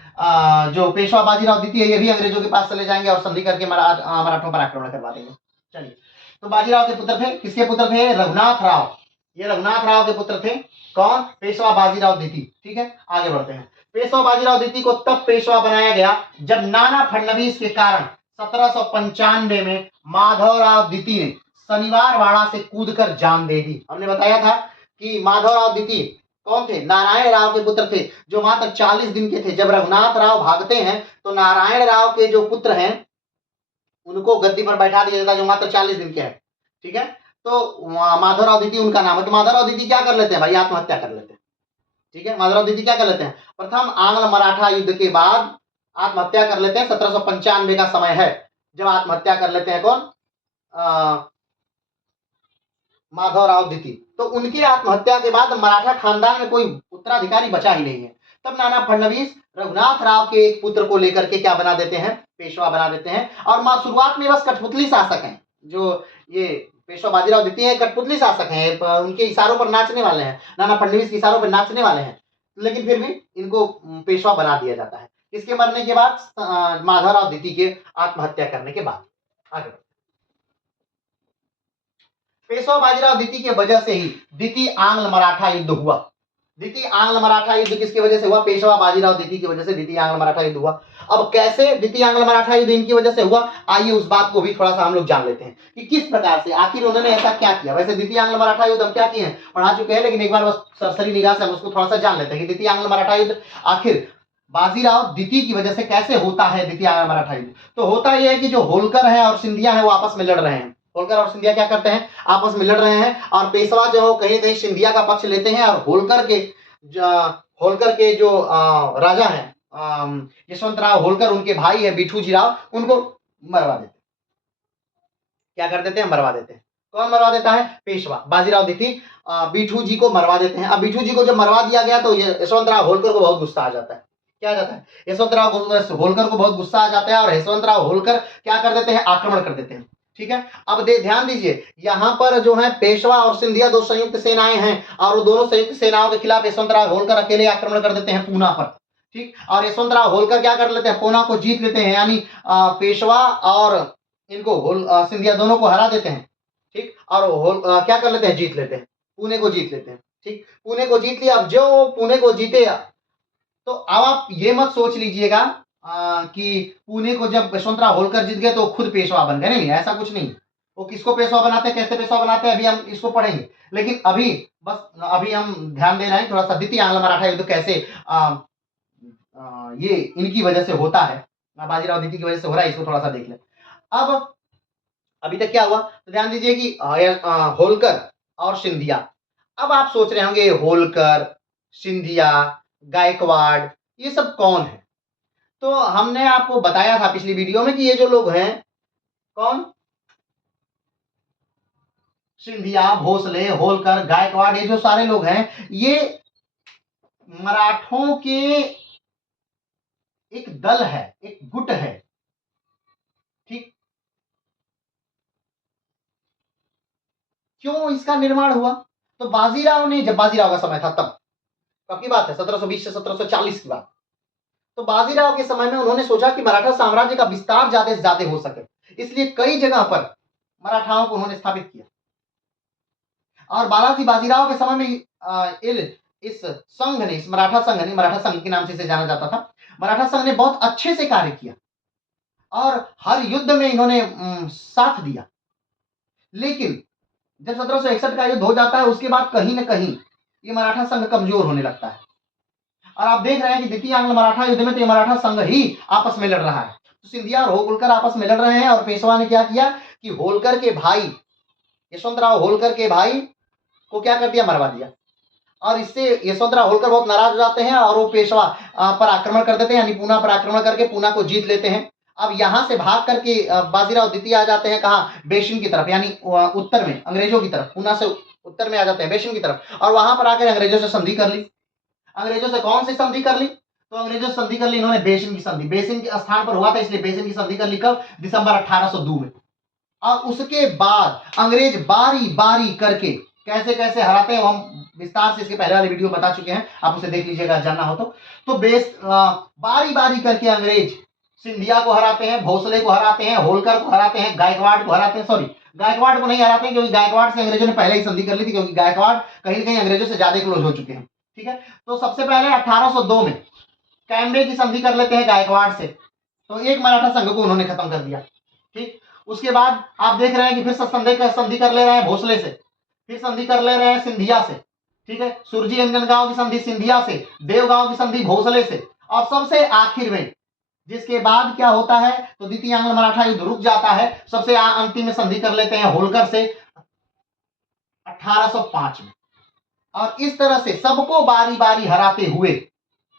जो पेशवा बाजीराव द्वितीय ये भी अंग्रेजों के पास चले जाएंगे और संधि करके मराठों पर आक्रमण करवा देंगे। चलिए, तो बाजीराव के पुत्र थे, किसके पुत्र थे? रघुनाथ राव। ये रघुनाथ राव के पुत्र थे। कौन? पेशवा बाजीराव द्वितीय। ठीक है, आगे बढ़ते हैं। पेशवा बाजीराव द्वितीय को तब पेशवा बनाया गया जब नाना फडणवीस के कारण 1795 में माधवराव द्वितीय ने शनिवार वाड़ा से कूदकर जान दे दी। हमने बताया था कि माधवराव द्वितीय कौन थे? नारायण राव के पुत्र थे, जो मात्र 40 दिन के थे। जब रघुनाथ राव भागते हैं तो नारायण राव के जो पुत्र हैं उनको गद्दी पर बैठा दिया जाता है, जो मात्र 40 दिन के हैं। ठीक है, तो माधवराव द्वितीय उनका नाम है। तो माधवराव द्वितीय क्या कर लेते हैं भाई? आत्महत्या कर लेते हैं। ठीक है, माधवराव द्वितीय क्या कर लेते हैं? प्रथम आंग्ल मराठा युद्ध के बाद आत्महत्या कर लेते हैं। 1795 का समय है जब आत्महत्या कर लेते हैं। कौन? माधवराव द्वितीय। तो उनकी आत्महत्या के बाद मराठा खानदान में कोई उत्तराधिकारी बचा ही नहीं है। तब नाना फडणवीस रघुनाथ राव के एक पुत्र को लेकर के क्या बना देते हैं? पेशवा बना देते हैं। और शुरुआत में बस कठपुतली शासक हैं, जो ये पेशवा बाजीराव द्वितीय है, कठपुतली शासक हैं, उनके इशारों पर नाचने वाले हैं, नाना फडणवीस के इशारों पर नाचने वाले हैं, लेकिन फिर भी इनको पेशवा बना दिया जाता है। इसके मरने के बाद, माधवराव द्वितीय के आत्महत्या करने के बाद। आगे पेशवा बाजीराव द्वितीय की वजह से ही द्वितीय आंग्ल मराठा युद्ध हुआ। द्वितीय आंग्ल मराठा युद्ध किसकी वजह से हुआ? पेशवा बाजीराव द्वितीय की वजह से द्वितीय आंग्ल मराठा युद्ध हुआ। अब कैसे द्वितीय आंग्ल मराठा युद्ध इनकी वजह से हुआ, आइए उस बात को भी थोड़ा सा हम लोग जान लेते हैं कि किस प्रकार से आखिर उन्होंने ऐसा क्या किया। वैसे द्वितीय आंग्ल मराठा युद्ध हम क्या किए हैं? पढ़ा चुके हैं, लेकिन एक बार बस सरसरी निगाह से हम उसको थोड़ा सा जान लेते हैं कि द्वितीय आंग्ल मराठा युद्ध आखिर बाजीराव द्वितीय की वजह से कैसे होता है। द्वितीय आंग्ल मराठा युद्ध तो होता यह है कि जो होलकर है और सिंधिया है वो आपस में लड़ रहे हैं। होलकर और सिंधिया क्या करते हैं? आपस में लड़ रहे हैं, और पेशवा जो है कहीं कहीं सिंधिया का पक्ष लेते हैं, और होलकर के जो राजा हैं यशवंतराव होलकर, उनके भाई है बिठू जी राव, उनको मरवा देते हैं। क्या कर देते हैं? मरवा देते हैं। कौन मरवा देता है? पेशवा बाजीराव द्वितीय बिठू जी को मरवा देते हैं। अब बिठू जी को जब मरवा दिया गया तो यशवंतराव होलकर को बहुत गुस्सा आ जाता है। क्या आ जाता है? यशवंतराव होलकर को बहुत गुस्सा आ जाता है, और यशवंतराव होलकर क्या कर देते हैं? आक्रमण कर देते हैं। ठीक है, अब ध्यान दीजिए, यहाँ पर जो है पेशवा और सिंधिया दो संयुक्त सेनाएं हैं, और वो दोनों संयुक्त सेनाओं के खिलाफ यशवंतराव होलकर अकेले आक्रमण कर देते हैं पूना पर। ठीक, और यशवंतराव होलकर क्या कर लेते हैं? पूना को जीत लेते हैं, यानी पेशवा और इनको सिंधिया दोनों को हरा देते हैं। ठीक, और क्या कर लेते हैं? जीत लेते हैं, पुणे को जीत लेते हैं। ठीक, पुणे को जीत लिया। अब जो पुणे को जीते, तो अब आप ये मत सोच लीजिएगा कि पुणे को जब यशवंतराव होलकर जीत गए तो खुद पेशवा बन गए। नहीं, ऐसा कुछ नहीं। वो किसको पेशवा बनाते हैं, कैसे पेशवा बनाते हैं, अभी हम इसको पढ़ेंगे। लेकिन अभी हम ध्यान दे रहे हैं थोड़ा सा द्वितीय आंग्ल मराठा युद्ध कैसे ये इनकी वजह से होता है, बाजीराव द्वितीय की वजह से हो रहा है, इसको थोड़ा सा देख लें। अब अभी तक क्या हुआ, तो ध्यान दीजिए कि होलकर और सिंधिया। अब आप सोच रहे होंगे होलकर, सिंधिया, गायकवाड़, ये सब कौन है? तो हमने आपको बताया था पिछली वीडियो में कि ये जो लोग हैं कौन, सिंधिया, भोसले, होलकर, गायकवाड़, ये जो सारे लोग हैं ये मराठों के एक दल है, एक गुट है। ठीक, क्यों इसका निर्माण हुआ? तो बाजीराव ने, जब बाजीराव का समय था तब, कब की बात है, 1720 से 1740 की बात। तो बाजीराव के समय में उन्होंने सोचा कि मराठा साम्राज्य का विस्तार ज्यादा से ज्यादा हो सके, इसलिए कई जगह पर मराठाओं को उन्होंने स्थापित किया। और बालाजी बाजीराव के समय में इस संघ ने, इस मराठा संघ ने, मराठा संघ के नाम से इसे जाना जाता था, मराठा संघ ने बहुत अच्छे से कार्य किया और हर युद्ध में इन्होंने साथ दिया। लेकिन जब 1761 का युद्ध हो जाता है उसके बाद कहीं ना कहीं ये मराठा संघ कमजोर होने लगता है। और आप देख रहे हैं कि द्वितीय आंग्ल मराठा युद्ध में तो ये मराठा संघ ही आपस में लड़ रहा है। तो सिंधिया और होलकर आपस में लड़ रहे हैं और पेशवा ने क्या किया कि होलकर के भाई, यशवंतराव होलकर के भाई को क्या कर दिया, मरवा दिया। और इससे यशवंतराव होलकर बहुत नाराज हो जाते हैं और वो पेशवा पर आक्रमण कर देते हैं, यानी पूना पर आक्रमण करके पूना को जीत लेते हैं। अब यहां से भाग करके बाजीराव द्वितीय आ जाते हैं कहाँ, बेसिन की तरफ, यानी उत्तर में अंग्रेजों की तरफ, पूना से उत्तर में आ जाते हैं बेसिन की तरफ, और वहां पर आकर अंग्रेजों से संधि कर ली। अंग्रेजों से कौन सी संधि कर ली? तो अंग्रेजों से संधि कर ली इन्होंने बेसिन की संधि, बेसिन के स्थान पर हुआ था इसलिए बेसिन की संधि कर ली। कब? दिसंबर 1802 में। और उसके बाद अंग्रेज बारी बारी करके कैसे कैसे हराते हैं, हम विस्तार से इसके पहले वाले वीडियो बता चुके हैं, आप उसे देख लीजिएगा जानना हो तो बारी बारी करके अंग्रेज सिंधिया को हराते हैं, भोसले को हराते हैं, होलकर को हराते हैं, गायकवाड़ को हराते हैं। सॉरी, गायकवाड़ को नहीं हराते हैं क्योंकि गायकवाड़ से अंग्रेजों ने पहले ही संधि कर ली थी, क्योंकि गायकवाड़ कहीं ना कहीं अंग्रेजों से ज्यादा क्लोज हो चुके हैं। ठीक है, तो सबसे पहले 1802 में कैम्बे की संधि कर लेते हैं गायकवाड़ से, तो एक मराठा संघ को उन्होंने खत्म कर दिया। ठीक, उसके बाद आप देख रहे हैं कि फिर संधि कर ले रहे हैं भोसले से, फिर संधि कर ले रहे हैं सिंधिया से। ठीक है, सुरजी अंजन गांव की संधि सिंधिया से, देवगांव की संधि भोसले से, और सबसे आखिर में जिसके बाद क्या होता है तो द्वितीय आंग्ल मराठा युद्ध रुक जाता है, सबसे अंतिम में संधि कर लेते हैं होलकर से 1805 में। और इस तरह से सबको बारी बारी हराते हुए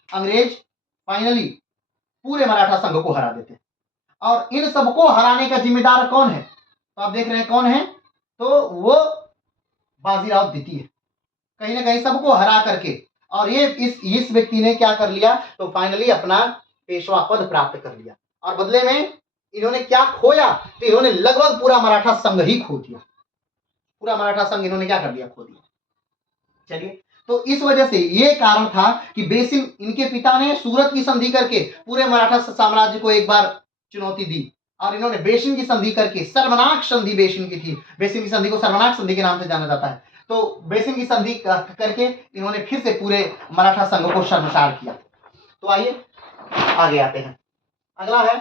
अंग्रेज फाइनली पूरे मराठा संघ को हरा देते हैं। और इन सबको हराने का जिम्मेदार कौन है? तो आप देख रहे हैं कौन है, तो वो बाजीराव द्वितीय है, कहीं ना कहीं सबको हरा करके। और ये इस व्यक्ति ने क्या कर लिया, तो फाइनली अपना पेशवा पद प्राप्त कर लिया। और बदले में इन्होंने क्या खोया, तो इन्होंने लगभग पूरा मराठा संघ ही खो दिया। पूरा मराठा संघ इन्होंने क्या कर दिया, खो दिया। चलिए, तो इस वजह से ये कारण था कि बेसिन, इनके पिता ने सूरत की संधि करके पूरे मराठा साम्राज्य को एक बार चुनौती दी, और इन्होंने बेसिन की संधि करके, सर्वनाक संधि बेसिन की थी, बेसिन की संधि को सर्वनाक संधि के नाम से जाना जाता है, तो बेसिन की संधि करके इन्होंने फिर से पूरे मराठा संघ को शर्मसार किया। तो आइए आगे आते हैं। अगला है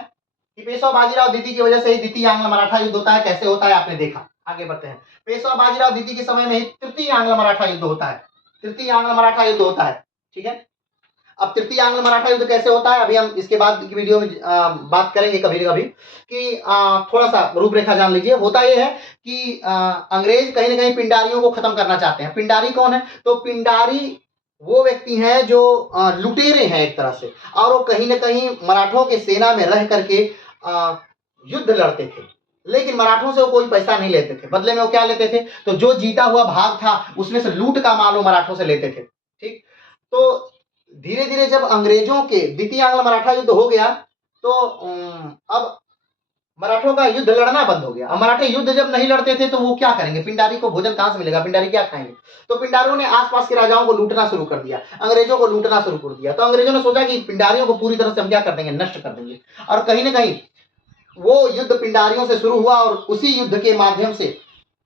कि पेशवा बाजीराव द्वितीय की वजह से ही द्वितीय आंग्ल मराठा युद्ध होता है। कैसे होता है आपने देखा, आगे बढ़ते हैं। पेशवा बाजीराव द्वितीय के समय में ही तृतीय आंग्ल मराठा युद्ध होता है, तृतीय आंग्ल मराठा युद्ध होता है। ठीक है, अब तृतीय आंग्ल मराठा युद्ध कैसे होता है अभी हम इसके बाद की वीडियो में बात करेंगे कभी न कभी, कि थोड़ा सा रूपरेखा जान लीजिए। होता यह है कि अंग्रेज कहीं ना कहीं पिंडारियों को खत्म करना चाहते हैं। पिंडारी कौन है, तो पिंडारी वो व्यक्ति हैं जो लुटेरे हैं एक तरह से, और वो कहीं ना कहीं मराठों के सेना में रह करके युद्ध लड़ते थे, लेकिन मराठों से वो कोई पैसा नहीं लेते थे। बदले में वो क्या लेते थे, तो जो जीता हुआ भाग था उसमें से लूट का माल वो मराठों से लेते थे। ठीक, तो धीरे धीरे जब अंग्रेजों के द्वितीय आंग्ल मराठा युद्ध हो गया तो अब मराठों का युद्ध लड़ना बंद हो गया। अब मराठे युद्ध जब नहीं लड़ते थे तो वो क्या करेंगे, पिंडारी को भोजन कहां से मिलेगा, पिंडारी क्या खाएंगे। तो पिंडारियों ने आसपास के राजाओं को लूटना शुरू कर दिया, अंग्रेजों को लूटना शुरू कर दिया। तो अंग्रेजों ने सोचा कि पिंडारियों को पूरी तरह से हम क्या कर देंगे, नष्ट कर देंगे। और कहीं ना कहीं वो युद्ध पिंडारियों से शुरू हुआ, और उसी युद्ध के माध्यम से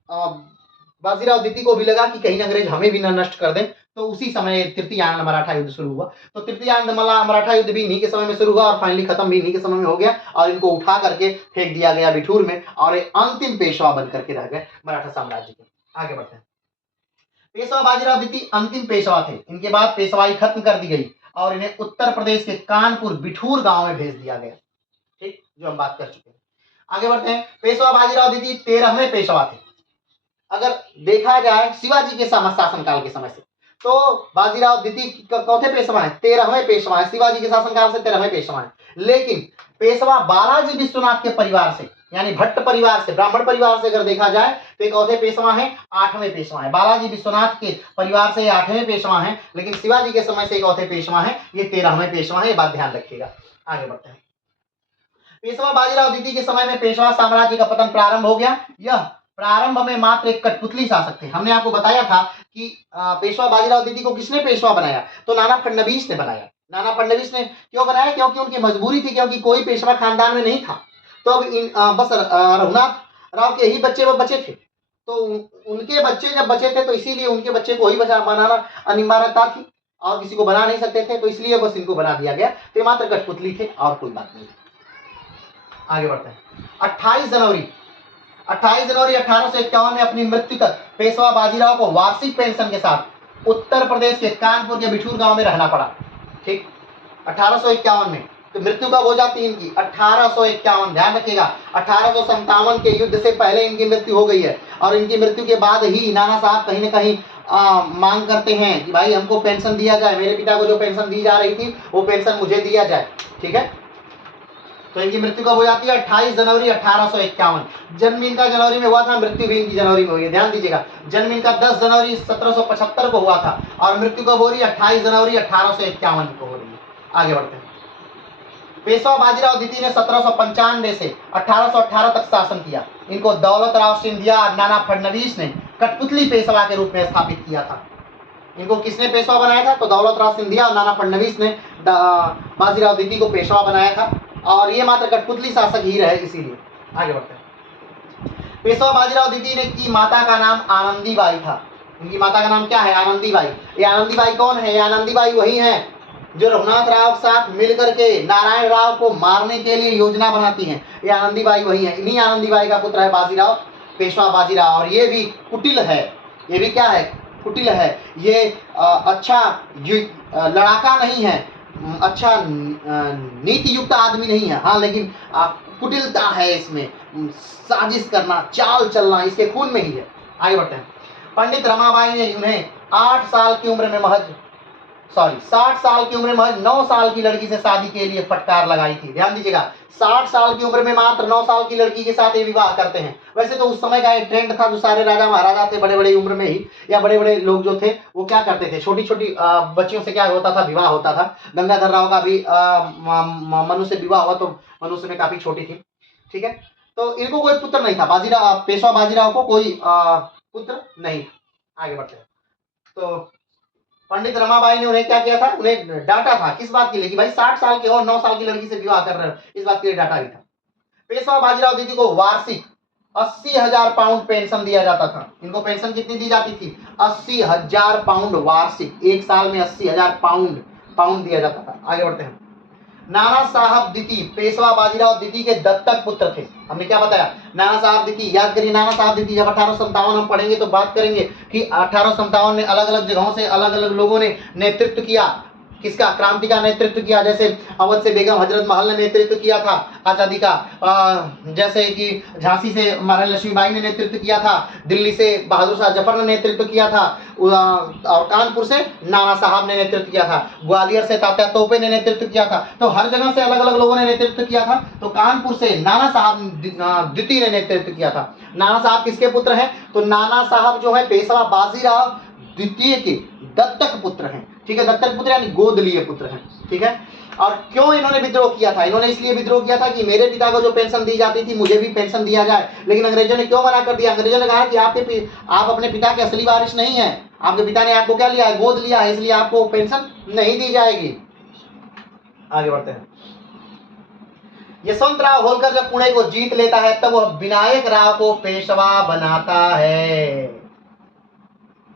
बाजीराव द्वितीय को भी लगा कि कहीं अंग्रेज हमें भी न नष्ट कर दें। तो उसी समय तृतीय आंग्ल मराठा युद्ध शुरू हुआ। तो तृतीय आंग्ल मराठा युद्ध भी इन्हीं के समय में शुरू हुआ और फाइनली खत्म भी इन्हीं के समय में हो गया, और इनको उठा करके फेंक दिया गया बिठूर में, और अंतिम पेशवा बन करके रह गए मराठा साम्राज्य के। आगे बढ़ते हैं। पेशवा बाजीराव द्वितीय अंतिम पेशवा थे, इनके बाद पेशवाई खत्म कर दी गई और इन्हें उत्तर प्रदेश के कानपुर बिठूर गांव में भेज दिया गया। ठीक, जो हम बात कर चुके हैं। आगे बढ़ते हैं। पेशवा बाजीराव द्वितीय 13वें पेशवा थे। अगर देखा जाए शिवाजी के शासनकाल के समय से, तो बाजीराव द्वितीय चौथे पेशवा है, 13वें पेशवा है, शिवाजी के शासनकाल से 13वें पेशवा है। लेकिन पेशवा बालाजी विश्वनाथ के परिवार से, यानी भट्ट परिवार से, ब्राह्मण परिवार से अगर देखा जाए तो एक चौथे पेशवा है, 8वें पेशवा है। बालाजी विश्वनाथ के परिवार से 8वें पेशवा है, लेकिन शिवाजी के समय से एक चौथे पेशवा है, ये 13वें पेशवा है। ये बात ध्यान रखिएगा। आगे बढ़ते हैं। पेशवा बाजीराव द्वितीय के समय में पेशवा साम्राज्य का पतन प्रारंभ हो गया। यह प्रारंभ में मात्र एक कठपुतली शासक थे। हमने आपको बताया था कि पेशवा बाजीराव द्वितीय को किसने पेशवा बनाया, तो नाना फडणवीस ने बनाया। नाना फडणवीस ने क्यों बनाया, क्योंकि उनकी मजबूरी थी, क्योंकि कोई पेशवा खानदान में नहीं था। तो अब बस रघुनाथ राव के ही बच्चे वो बचे थे, तो उनके बच्चे जब बचे थे तो इसीलिए उनके बच्चे को ही बनाना अनिवार्यता थी, और किसी को बना नहीं सकते थे, तो इसलिए बस इनको बना दिया गया। तो ये मात्र कठपुतली थे और कोई बात नहीं थी। आगे बढ़ते हैं। 28 जनवरी 1851 में अपनी मृत्यु तक पेशवा बाजीराव को वार्षिक पेंशन के साथ उत्तर प्रदेश के कानपुर के बिठूर गांव में रहना पड़ा। ठीक, 1851 में। तो मृत्यु कब हो जाती है इनकी, 1851। ध्यान रखिएगा, 1857 के युद्ध से पहले इनकी मृत्यु हो गई है, और इनकी मृत्यु के बाद ही नाना साहब कहीं ना कहीं मांग करते हैं कि भाई हमको पेंशन दिया जाए, मेरे पिता को जो पेंशन दी जा रही थी वो पेंशन मुझे दिया जाए। ठीक है, तो इनकी मृत्यु कब हो जाती है, 28 जनवरी 1851। जन्म इनका जनवरी में हुआ था, मृत्यु भी इनकी जनवरी में हुई है। ध्यान दीजिएगा, जन्म इनका 10 जनवरी 1775 को हुआ था, और मृत्यु कब हो रही है, 28 जनवरी 1851 को हो रही है। आगे बढ़ते हैं। पेशवा बाजीराव द्वितीय ने 1795 से 1818 तक शासन किया। इनको दौलत राव सिंधिया और नाना फडणवीस ने कठपुतली पेशवा के रूप में स्थापित किया था। इनको किसने पेशवा बनाया था, तो दौलत राव सिंधिया और नाना फडणवीस ने बाजीराव द्वितीय को पेशवा बनाया था, और ये मात्र कठपुतली शासक ही रहे, इसीलिए। आगे बढ़ते हैं। पेशवा बाजीराव द्वितीय ने की माता का नाम आनंदीबाई था। इनकी माता का नाम क्या है, आनंदीबाई। ये आनंदीबाई कौन है, ये आनंदीबाई वही है जो रघुनाथ राव के साथ मिलकर के नारायण राव को मारने के लिए योजना बनाती हैं। ये आनंदीबाई वही है। इन्हीं आनंदीबाई का पुत्र है बाजीराव, पेशवा बाजीराव। और ये भी कुटिल है, ये भी क्या है, कुटिल है। ये अच्छा लड़ाका नहीं है, अच्छा नीति युक्त आदमी नहीं है, हाँ, लेकिन कुटिलता है इसमें, साजिश करना, चाल चलना इसके खून में ही है। आगे बढ़ते हैं। पंडित रमाबाई ने उन्हें 60 साल की उम्र में महज 9 साल की लड़की से शादी के लिए फटकार लगाई थी। ध्यान दीजिएगा, 60 साल की उम्र में मात्र 9 साल की लड़की के साथ ये विवाह करते हैं। वैसे तो उस समय का एक ट्रेंड था, जो सारे राजा महाराजा थे बड़े बड़े उम्र में ही, या बड़े बड़े लोग जो थे वो क्या करते थे, छोटी छोटी बच्चियों से क्या होता था, विवाह होता था। गंगाधर राव का भी मनु से विवाह हुआ, तो मनु से में काफी छोटी थी। ठीक है, तो इनको कोई पुत्र नहीं था, पेशवा बाजीराव को कोई पुत्र नहीं। आगे बढ़ते हैं। तो पंडित रमाबाई ने उन्हें क्या किया था, उन्हें डांटा था। किस बात के लिए, कि भाई 60 साल के और 9 साल की लड़की से विवाह कर रहे हो, इस बात के लिए डांटा भी था। पेशवा बाजीराव द्वितीय को वार्षिक 80,000 पाउंड पेंशन दिया जाता था। इनको पेंशन कितनी दी जाती थी, 80,000 पाउंड वार्षिक। एक साल में 80,000 पाउंड दिया जाता था। आगे बढ़ते हैं। नाना साहब द्वितीय पेशवा बाजीराव द्वितीय के दत्तक पुत्र थे। हमने क्या बताया, नाना साहब द्वितीय, याद करिए, नाना साहब द्वितीय जब 1857 हम पढ़ेंगे तो बात करेंगे कि 1857 में अलग अलग जगहों से अलग अलग लोगों ने नेतृत्व किया। किसका, क्रांति का नेतृत्व किया। जैसे अवध से बेगम हजरत महल ने नेतृत्व किया था आजादी का, जैसे कि झांसी से महारानी लक्ष्मीबाई ने नेतृत्व किया था, दिल्ली से बहादुर शाह जफर ने नेतृत्व किया था, और कानपुर से नाना साहब ने नेतृत्व किया था, ग्वालियर से तात्या तोपे ने नेतृत्व किया था। तो हर जगह से अलग अलग लोगों ने नेतृत्व किया था। तो कानपुर से नाना साहब द्वितीय ने नेतृत्व किया था। नाना साहब किसके पुत्र हैं, तो नाना साहब जो है पेशवा बाजीराव द्वितीय के दत्तक पुत्र हैं। ठीक है, दत्तक पुत्र यानी गोद लिए पुत्र हैं। ठीक है, और क्यों इन्होंने विद्रोह किया था, इन्होंने इसलिए विद्रोह किया था कि मेरे पिता को जो पेंशन दी जाती थी मुझे भी पेंशन दिया जाए। लेकिन अंग्रेजों ने क्यों मना कर दिया, अंग्रेजों ने कहा कि आप अपने पिता के असली वारिस नहीं है, आपके पिता ने आपको क्या लिया है, गोद लिया है, इसलिए आपको पेंशन नहीं दी जाएगी। आगे बढ़ते हैं। यशवंतराव होलकर जब पुणे को जीत लेता है तब वह विनायक राव को पेशवा बनाता है।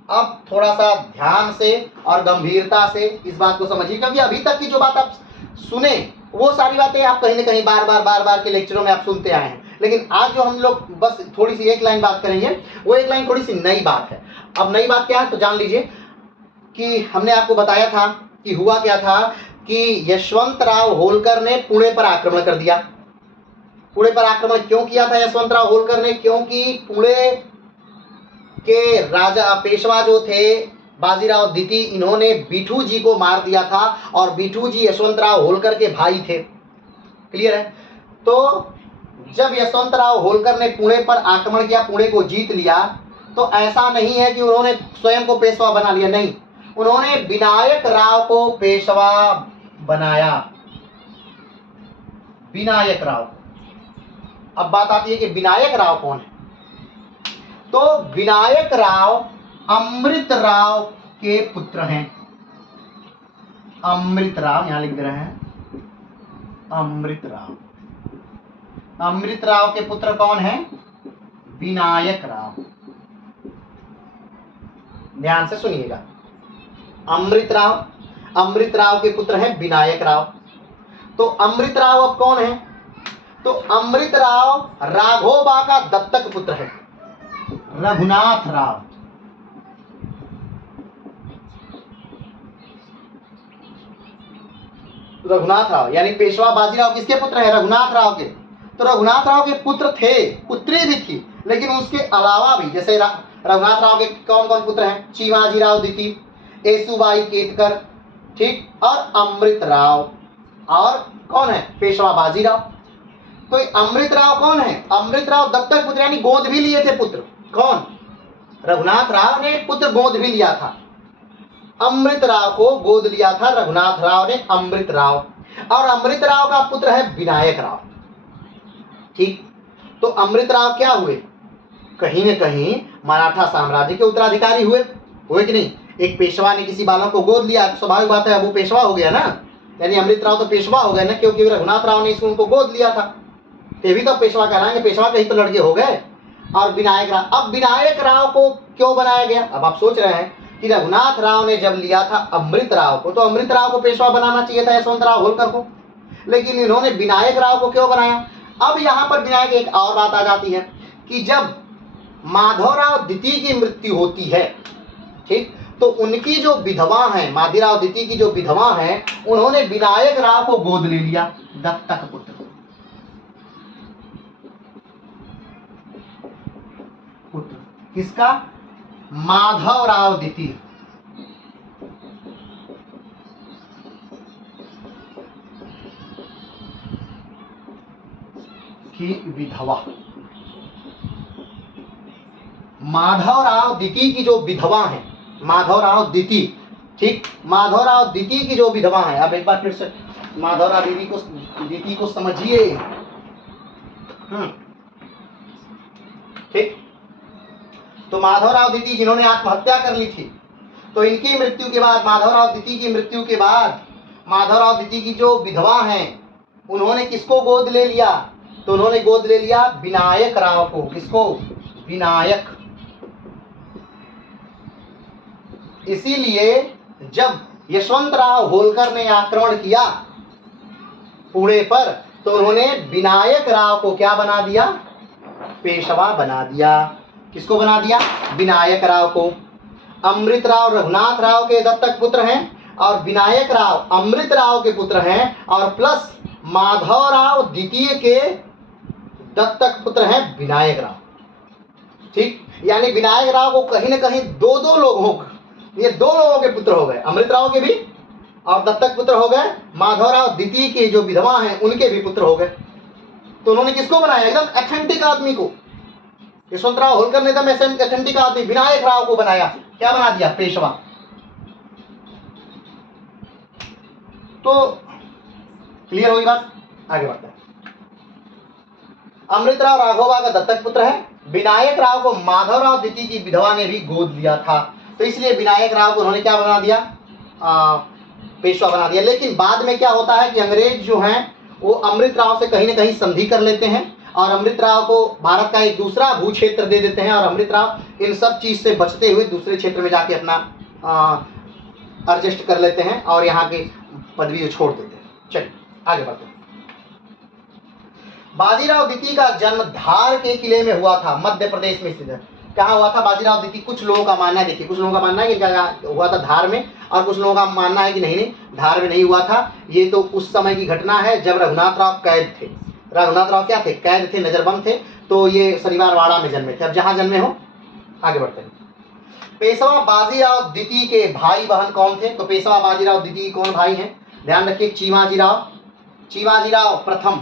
अब थोड़ा सा ध्यान से और गंभीरता से इस बात को समझिए, क्योंकि अभी तक की जो बात आप सुने वो सारी बातें आप कहीं ना कहीं बार बार के लेक्चरों में आप सुनते आए हैं। लेकिन आज जो हम लोग बस थोड़ी सी एक लाइन बात करेंगे, वो एक लाइन थोड़ी सी नई बात है। अब नई बात क्या है तो जान लीजिए कि हमने आपको बताया था कि हुआ क्या था कि यशवंतराव होलकर ने पुणे पर आक्रमण कर दिया। पुणे पर आक्रमण क्यों किया था यशवंतराव होलकर ने, क्योंकि पुणे के राजा पेशवा जो थे बाजीराव द्वितीय, इन्होंने बिठू जी को मार दिया था और बिठू जी यशवंतराव होलकर के भाई थे। क्लियर है? तो जब यशवंतराव होलकर ने पुणे पर आक्रमण किया, पुणे को जीत लिया, तो ऐसा नहीं है कि उन्होंने स्वयं को पेशवा बना लिया, नहीं, उन्होंने विनायक राव को पेशवा बनाया। विनायक राव। अब बात आती है कि विनायक राव कौन है। तो विनायक राव अमृत राव के पुत्र हैं। अमृत राव यहां लिख दे रहे हैं, अमृत राव। अमृत राव के पुत्र कौन है? विनायक राव। ध्यान से सुनिएगा, अमृत राव के पुत्र हैं विनायक राव। तो अमृत राव अब कौन है? तो अमृत राव राघोबा का दत्तक पुत्र है, रघुनाथ राव। रघुनाथ राव यानी पेशवा बाजीराव किसके पुत्र है? रघुनाथ राव के। तो रघुनाथ राव के पुत्र थे, पुत्री भी थी, लेकिन उसके अलावा भी जैसे रघुनाथ राव के कौन कौन पुत्र हैं? चिमाजीराव द्वितीय, येसुबाई केतकर, ठीक, और अमृत राव, और कौन है? पेशवा बाजीराव। तो अमृत राव कौन है? अमृत राव दत्तक पुत्र यानी गोद भी लिए थे पुत्र। कौन? रघुनाथ राव ने पुत्र गोद भी लिया था, अमृत राव को गोद लिया था रघुनाथ राव ने, अमृत राव। और अमृत राव का पुत्र है विनायक राव। ठीक, तो अमृत राव क्या हुए? कहीं न कहीं मराठा साम्राज्य के उत्तराधिकारी हुए कि नहीं? एक पेशवा ने किसी बालक को गोद लिया, स्वाभाविक बात है वो पेशवा हो गया ना, यानी अमृत राव तो पेशवा हो गए ना, क्योंकि रघुनाथ राव ने उनको गोद लिया था, ये भी तो पेशवा कहलाएंगे, पेशवा के ही तो लड़के हो गए। और विनायक राव, अब विनायक राव को क्यों बनाया गया? अब आप सोच रहे हैं कि रघुनाथ राव ने जब लिया था अमृत राव को, तो अमृत राव को पेशवा बनाना चाहिए था यशवंतराव होलकर को, लेकिन इन्होंने विनायक राव को क्यों बनाया? अब यहाँ पर विनायक एक और बात आ जाती है कि जब माधवराव द्वितीय की मृत्यु होती है, ठीक, तो उनकी जो विधवा है, माधवराव द्वितीय की जो विधवा है, उन्होंने विनायक राव को गोद ले लिया, दत्तक पुत्र। किसका? माधवराव द्वितीय की विधवा। माधवराव द्वितीय की जो विधवा है, माधवराव द्वितीय, ठीक, माधवराव द्वितीय की जो विधवा है, अब एक बार फिर से माधवराव द्वितीय को समझिए। ठीक, तो माधवराव द्वितीय जिन्होंने आत्महत्या कर ली थी, तो इनकी मृत्यु के बाद, माधवराव द्वितीय की मृत्यु के बाद, माधवराव द्वितीय की जो विधवा हैं, उन्होंने किसको गोद ले लिया? तो उन्होंने गोद ले लिया विनायक राव को। किसको? विनायक। इसीलिए जब यशवंतराव होलकर ने आक्रमण किया पुणे पर, तो उन्होंने विनायक राव को क्या बना दिया? पेशवा बना दिया। किसको बना दिया? विनायक राव को। अमृत राव रघुनाथ राव के दत्तक पुत्र हैं, और विनायक राव अमृत राव के पुत्र हैं, और प्लस माधवराव द्वितीय के दत्तक पुत्र हैं विनायक राव। ठीक, यानी विनायक राव को कहीं न कहीं दो लोगों, ये दो लोगों के पुत्र हो गए, अमृत राव के भी और दत्तक पुत्र हो गए, माधवराव द्वितीय के जो विधवा हैं उनके भी पुत्र हो गए। तो उन्होंने किसको बनाया? एकदम एथेंटिक आदमी को, यशवंतराव होलकर ने एकदम एथेंटिक आदमी विनायक राव को बनाया। क्या बना दिया? पेशवा। तो क्लियर होगी बात? आगे बढ़ते हैं। अमृत राव राघोबा का दत्तक पुत्र है, विनायक राव को माधवराव द्वितीय की विधवा ने भी गोद लिया था, तो इसलिए विनायक राव को उन्होंने क्या बना दिया? पेशवा बना दिया। लेकिन बाद में क्या होता है कि अंग्रेज जो हैं वो अमृत राव से कहीं न कहीं संधि कर लेते हैं, और अमृत राव को भारत का एक दूसरा भू क्षेत्र दे देते हैं, और अमृत राव इन सब चीज से बचते हुए दूसरे क्षेत्र में जाके अपना एडजस्ट कर लेते हैं और यहाँ की पदवी छोड़ देते हैं। चलिए आगे बढ़ते हैं। बाजीराव द्वितीय का जन्म धार के किले में हुआ था, मध्य प्रदेश में स्थित है। कहाँ हुआ था बाजीराव द्वितीय? कुछ लोगों का मानना है, देखिए कुछ लोगों का मानना है कि क्या हुआ था धार में, और कुछ लोगों का मानना है कि नहीं धार में नहीं हुआ था। ये तो उस समय की घटना है जब रघुनाथ राव कैद थे। रघुनाथ राव क्या थे? कैद थे, नजरबंद थे। तो ये शनिवार वाड़ा में जन्मे थे। अब जहाँ जन्मे हो, आगे बढ़ते हैं। पेशवा बाजीराव द्वितीय के भाई बहन कौन थे? तो पेशवा बाजीराव द्वितीय कौन भाई हैं? ध्यान रखिए, चीमाजीराव प्रथम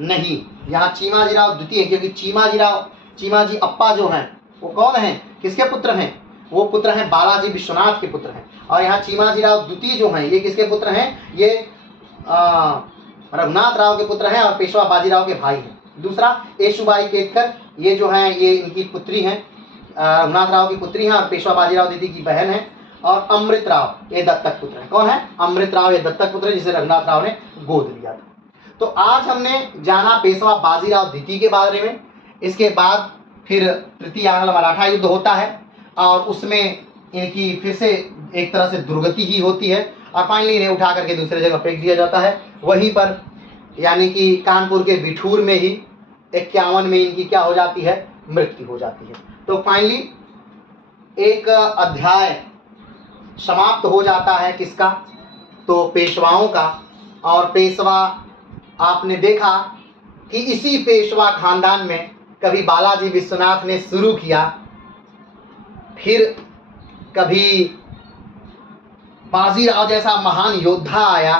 नहीं, यहाँ चीमाजीराव द्वितीय, क्योंकि चीमाजी अप्पा जो हैं वो कौन हैं, किसके पुत्र हैं? वो पुत्र हैं बालाजी विश्वनाथ के पुत्र हैं। और यहाँ चीमाजीराव द्वितीय जो हैं ये किसके पुत्र हैं? ये रघुनाथ राव के पुत्र हैं और पेशवा बाजीराव के भाई हैं। दूसरा येसुबाई केतकर, ये जो हैं ये इनकी पुत्री हैं, रघुनाथ राव की पुत्री हैं और पेशवा बाजीराव द्वितीय की बहन है। और अमृत राव ये दत्तक पुत्र है। कौन है? अमृत राव ये दत्तक पुत्र है जिसे रघुनाथ राव ने गोद लिया था। तो आज हमने जाना पेशवा बाजीराव द्वितीय के बारे में। इसके बाद फिर तृतीय आंग्ल मराठा युद्ध होता है और उसमें इनकी फिर से एक तरह से दुर्गति ही होती है और फाइनली इन्हें उठा करके दूसरे जगह फेंक दिया जाता है। वहीं पर यानी कि कानपुर के बिठूर में ही 51 में इनकी क्या हो जाती है? मृत्यु हो जाती है। तो फाइनली एक अध्याय समाप्त हो जाता है किसका? तो पेशवाओं का। और पेशवा आपने देखा कि इसी पेशवा खानदान में कभी बालाजी विश्वनाथ ने शुरू किया, फिर कभी बाजीराव जैसा महान योद्धा आया,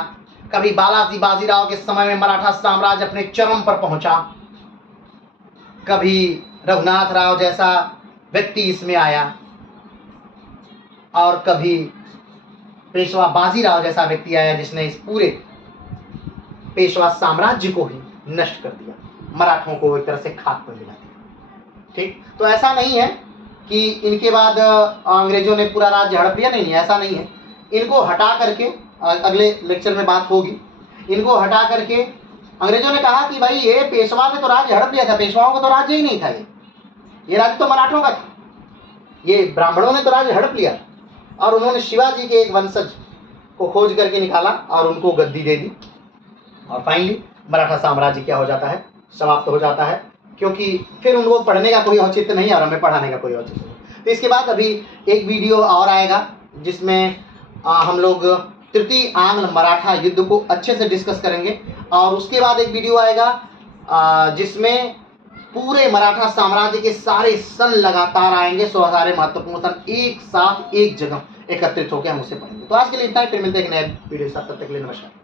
कभी बाजीराव के समय में मराठा साम्राज्य अपने चरम पर पहुंचा, कभी रघुनाथ राव जैसा व्यक्ति इसमें आया और कभी पेशवा बाजीराव जैसा व्यक्ति आया जिसने इस पूरे पेशवा साम्राज्य को ही नष्ट कर दिया, मराठों को एक तरह से खाक में मिला दिया। ठीक, तो ऐसा नहीं है कि इनके बाद अंग्रेजों ने पूरा राज्य हड़प लिया, नहीं, ऐसा नहीं है। इनको हटा करके, अगले लेक्चर में बात होगी, इनको हटा करके अंग्रेजों ने कहा कि भाई ये पेशवा ने तो राज्य हड़प लिया था, पेशवाओं का तो राज्य ही नहीं था, ये राज्य तो मराठों का था, ये ब्राह्मणों ने तो राज्य हड़प लिया। और उन्होंने शिवाजी के एक वंशज को खोज करके निकाला और उनको गद्दी दे दी और फाइनली मराठा साम्राज्य क्या हो जाता है? समाप्त हो जाता है, क्योंकि फिर उनको पढ़ने का कोई औचित्य नहीं और हमें पढ़ाने का कोई औचित्य नहीं। तो इसके बाद अभी एक वीडियो और आएगा जिसमें हम लोग तृतीय आंग्ल मराठा युद्ध को अच्छे से डिस्कस करेंगे और उसके बाद एक वीडियो आएगा जिसमें पूरे मराठा साम्राज्य के सारे सन लगातार आएंगे, सारे महत्वपूर्ण सन एक साथ एक जगह एकत्रित होकर हम उसे पढ़ेंगे। तो आज के लिए इतना ही, फिर मिलते हैं एक नए वीडियो के साथ, तब तक के लिए नमस्कार।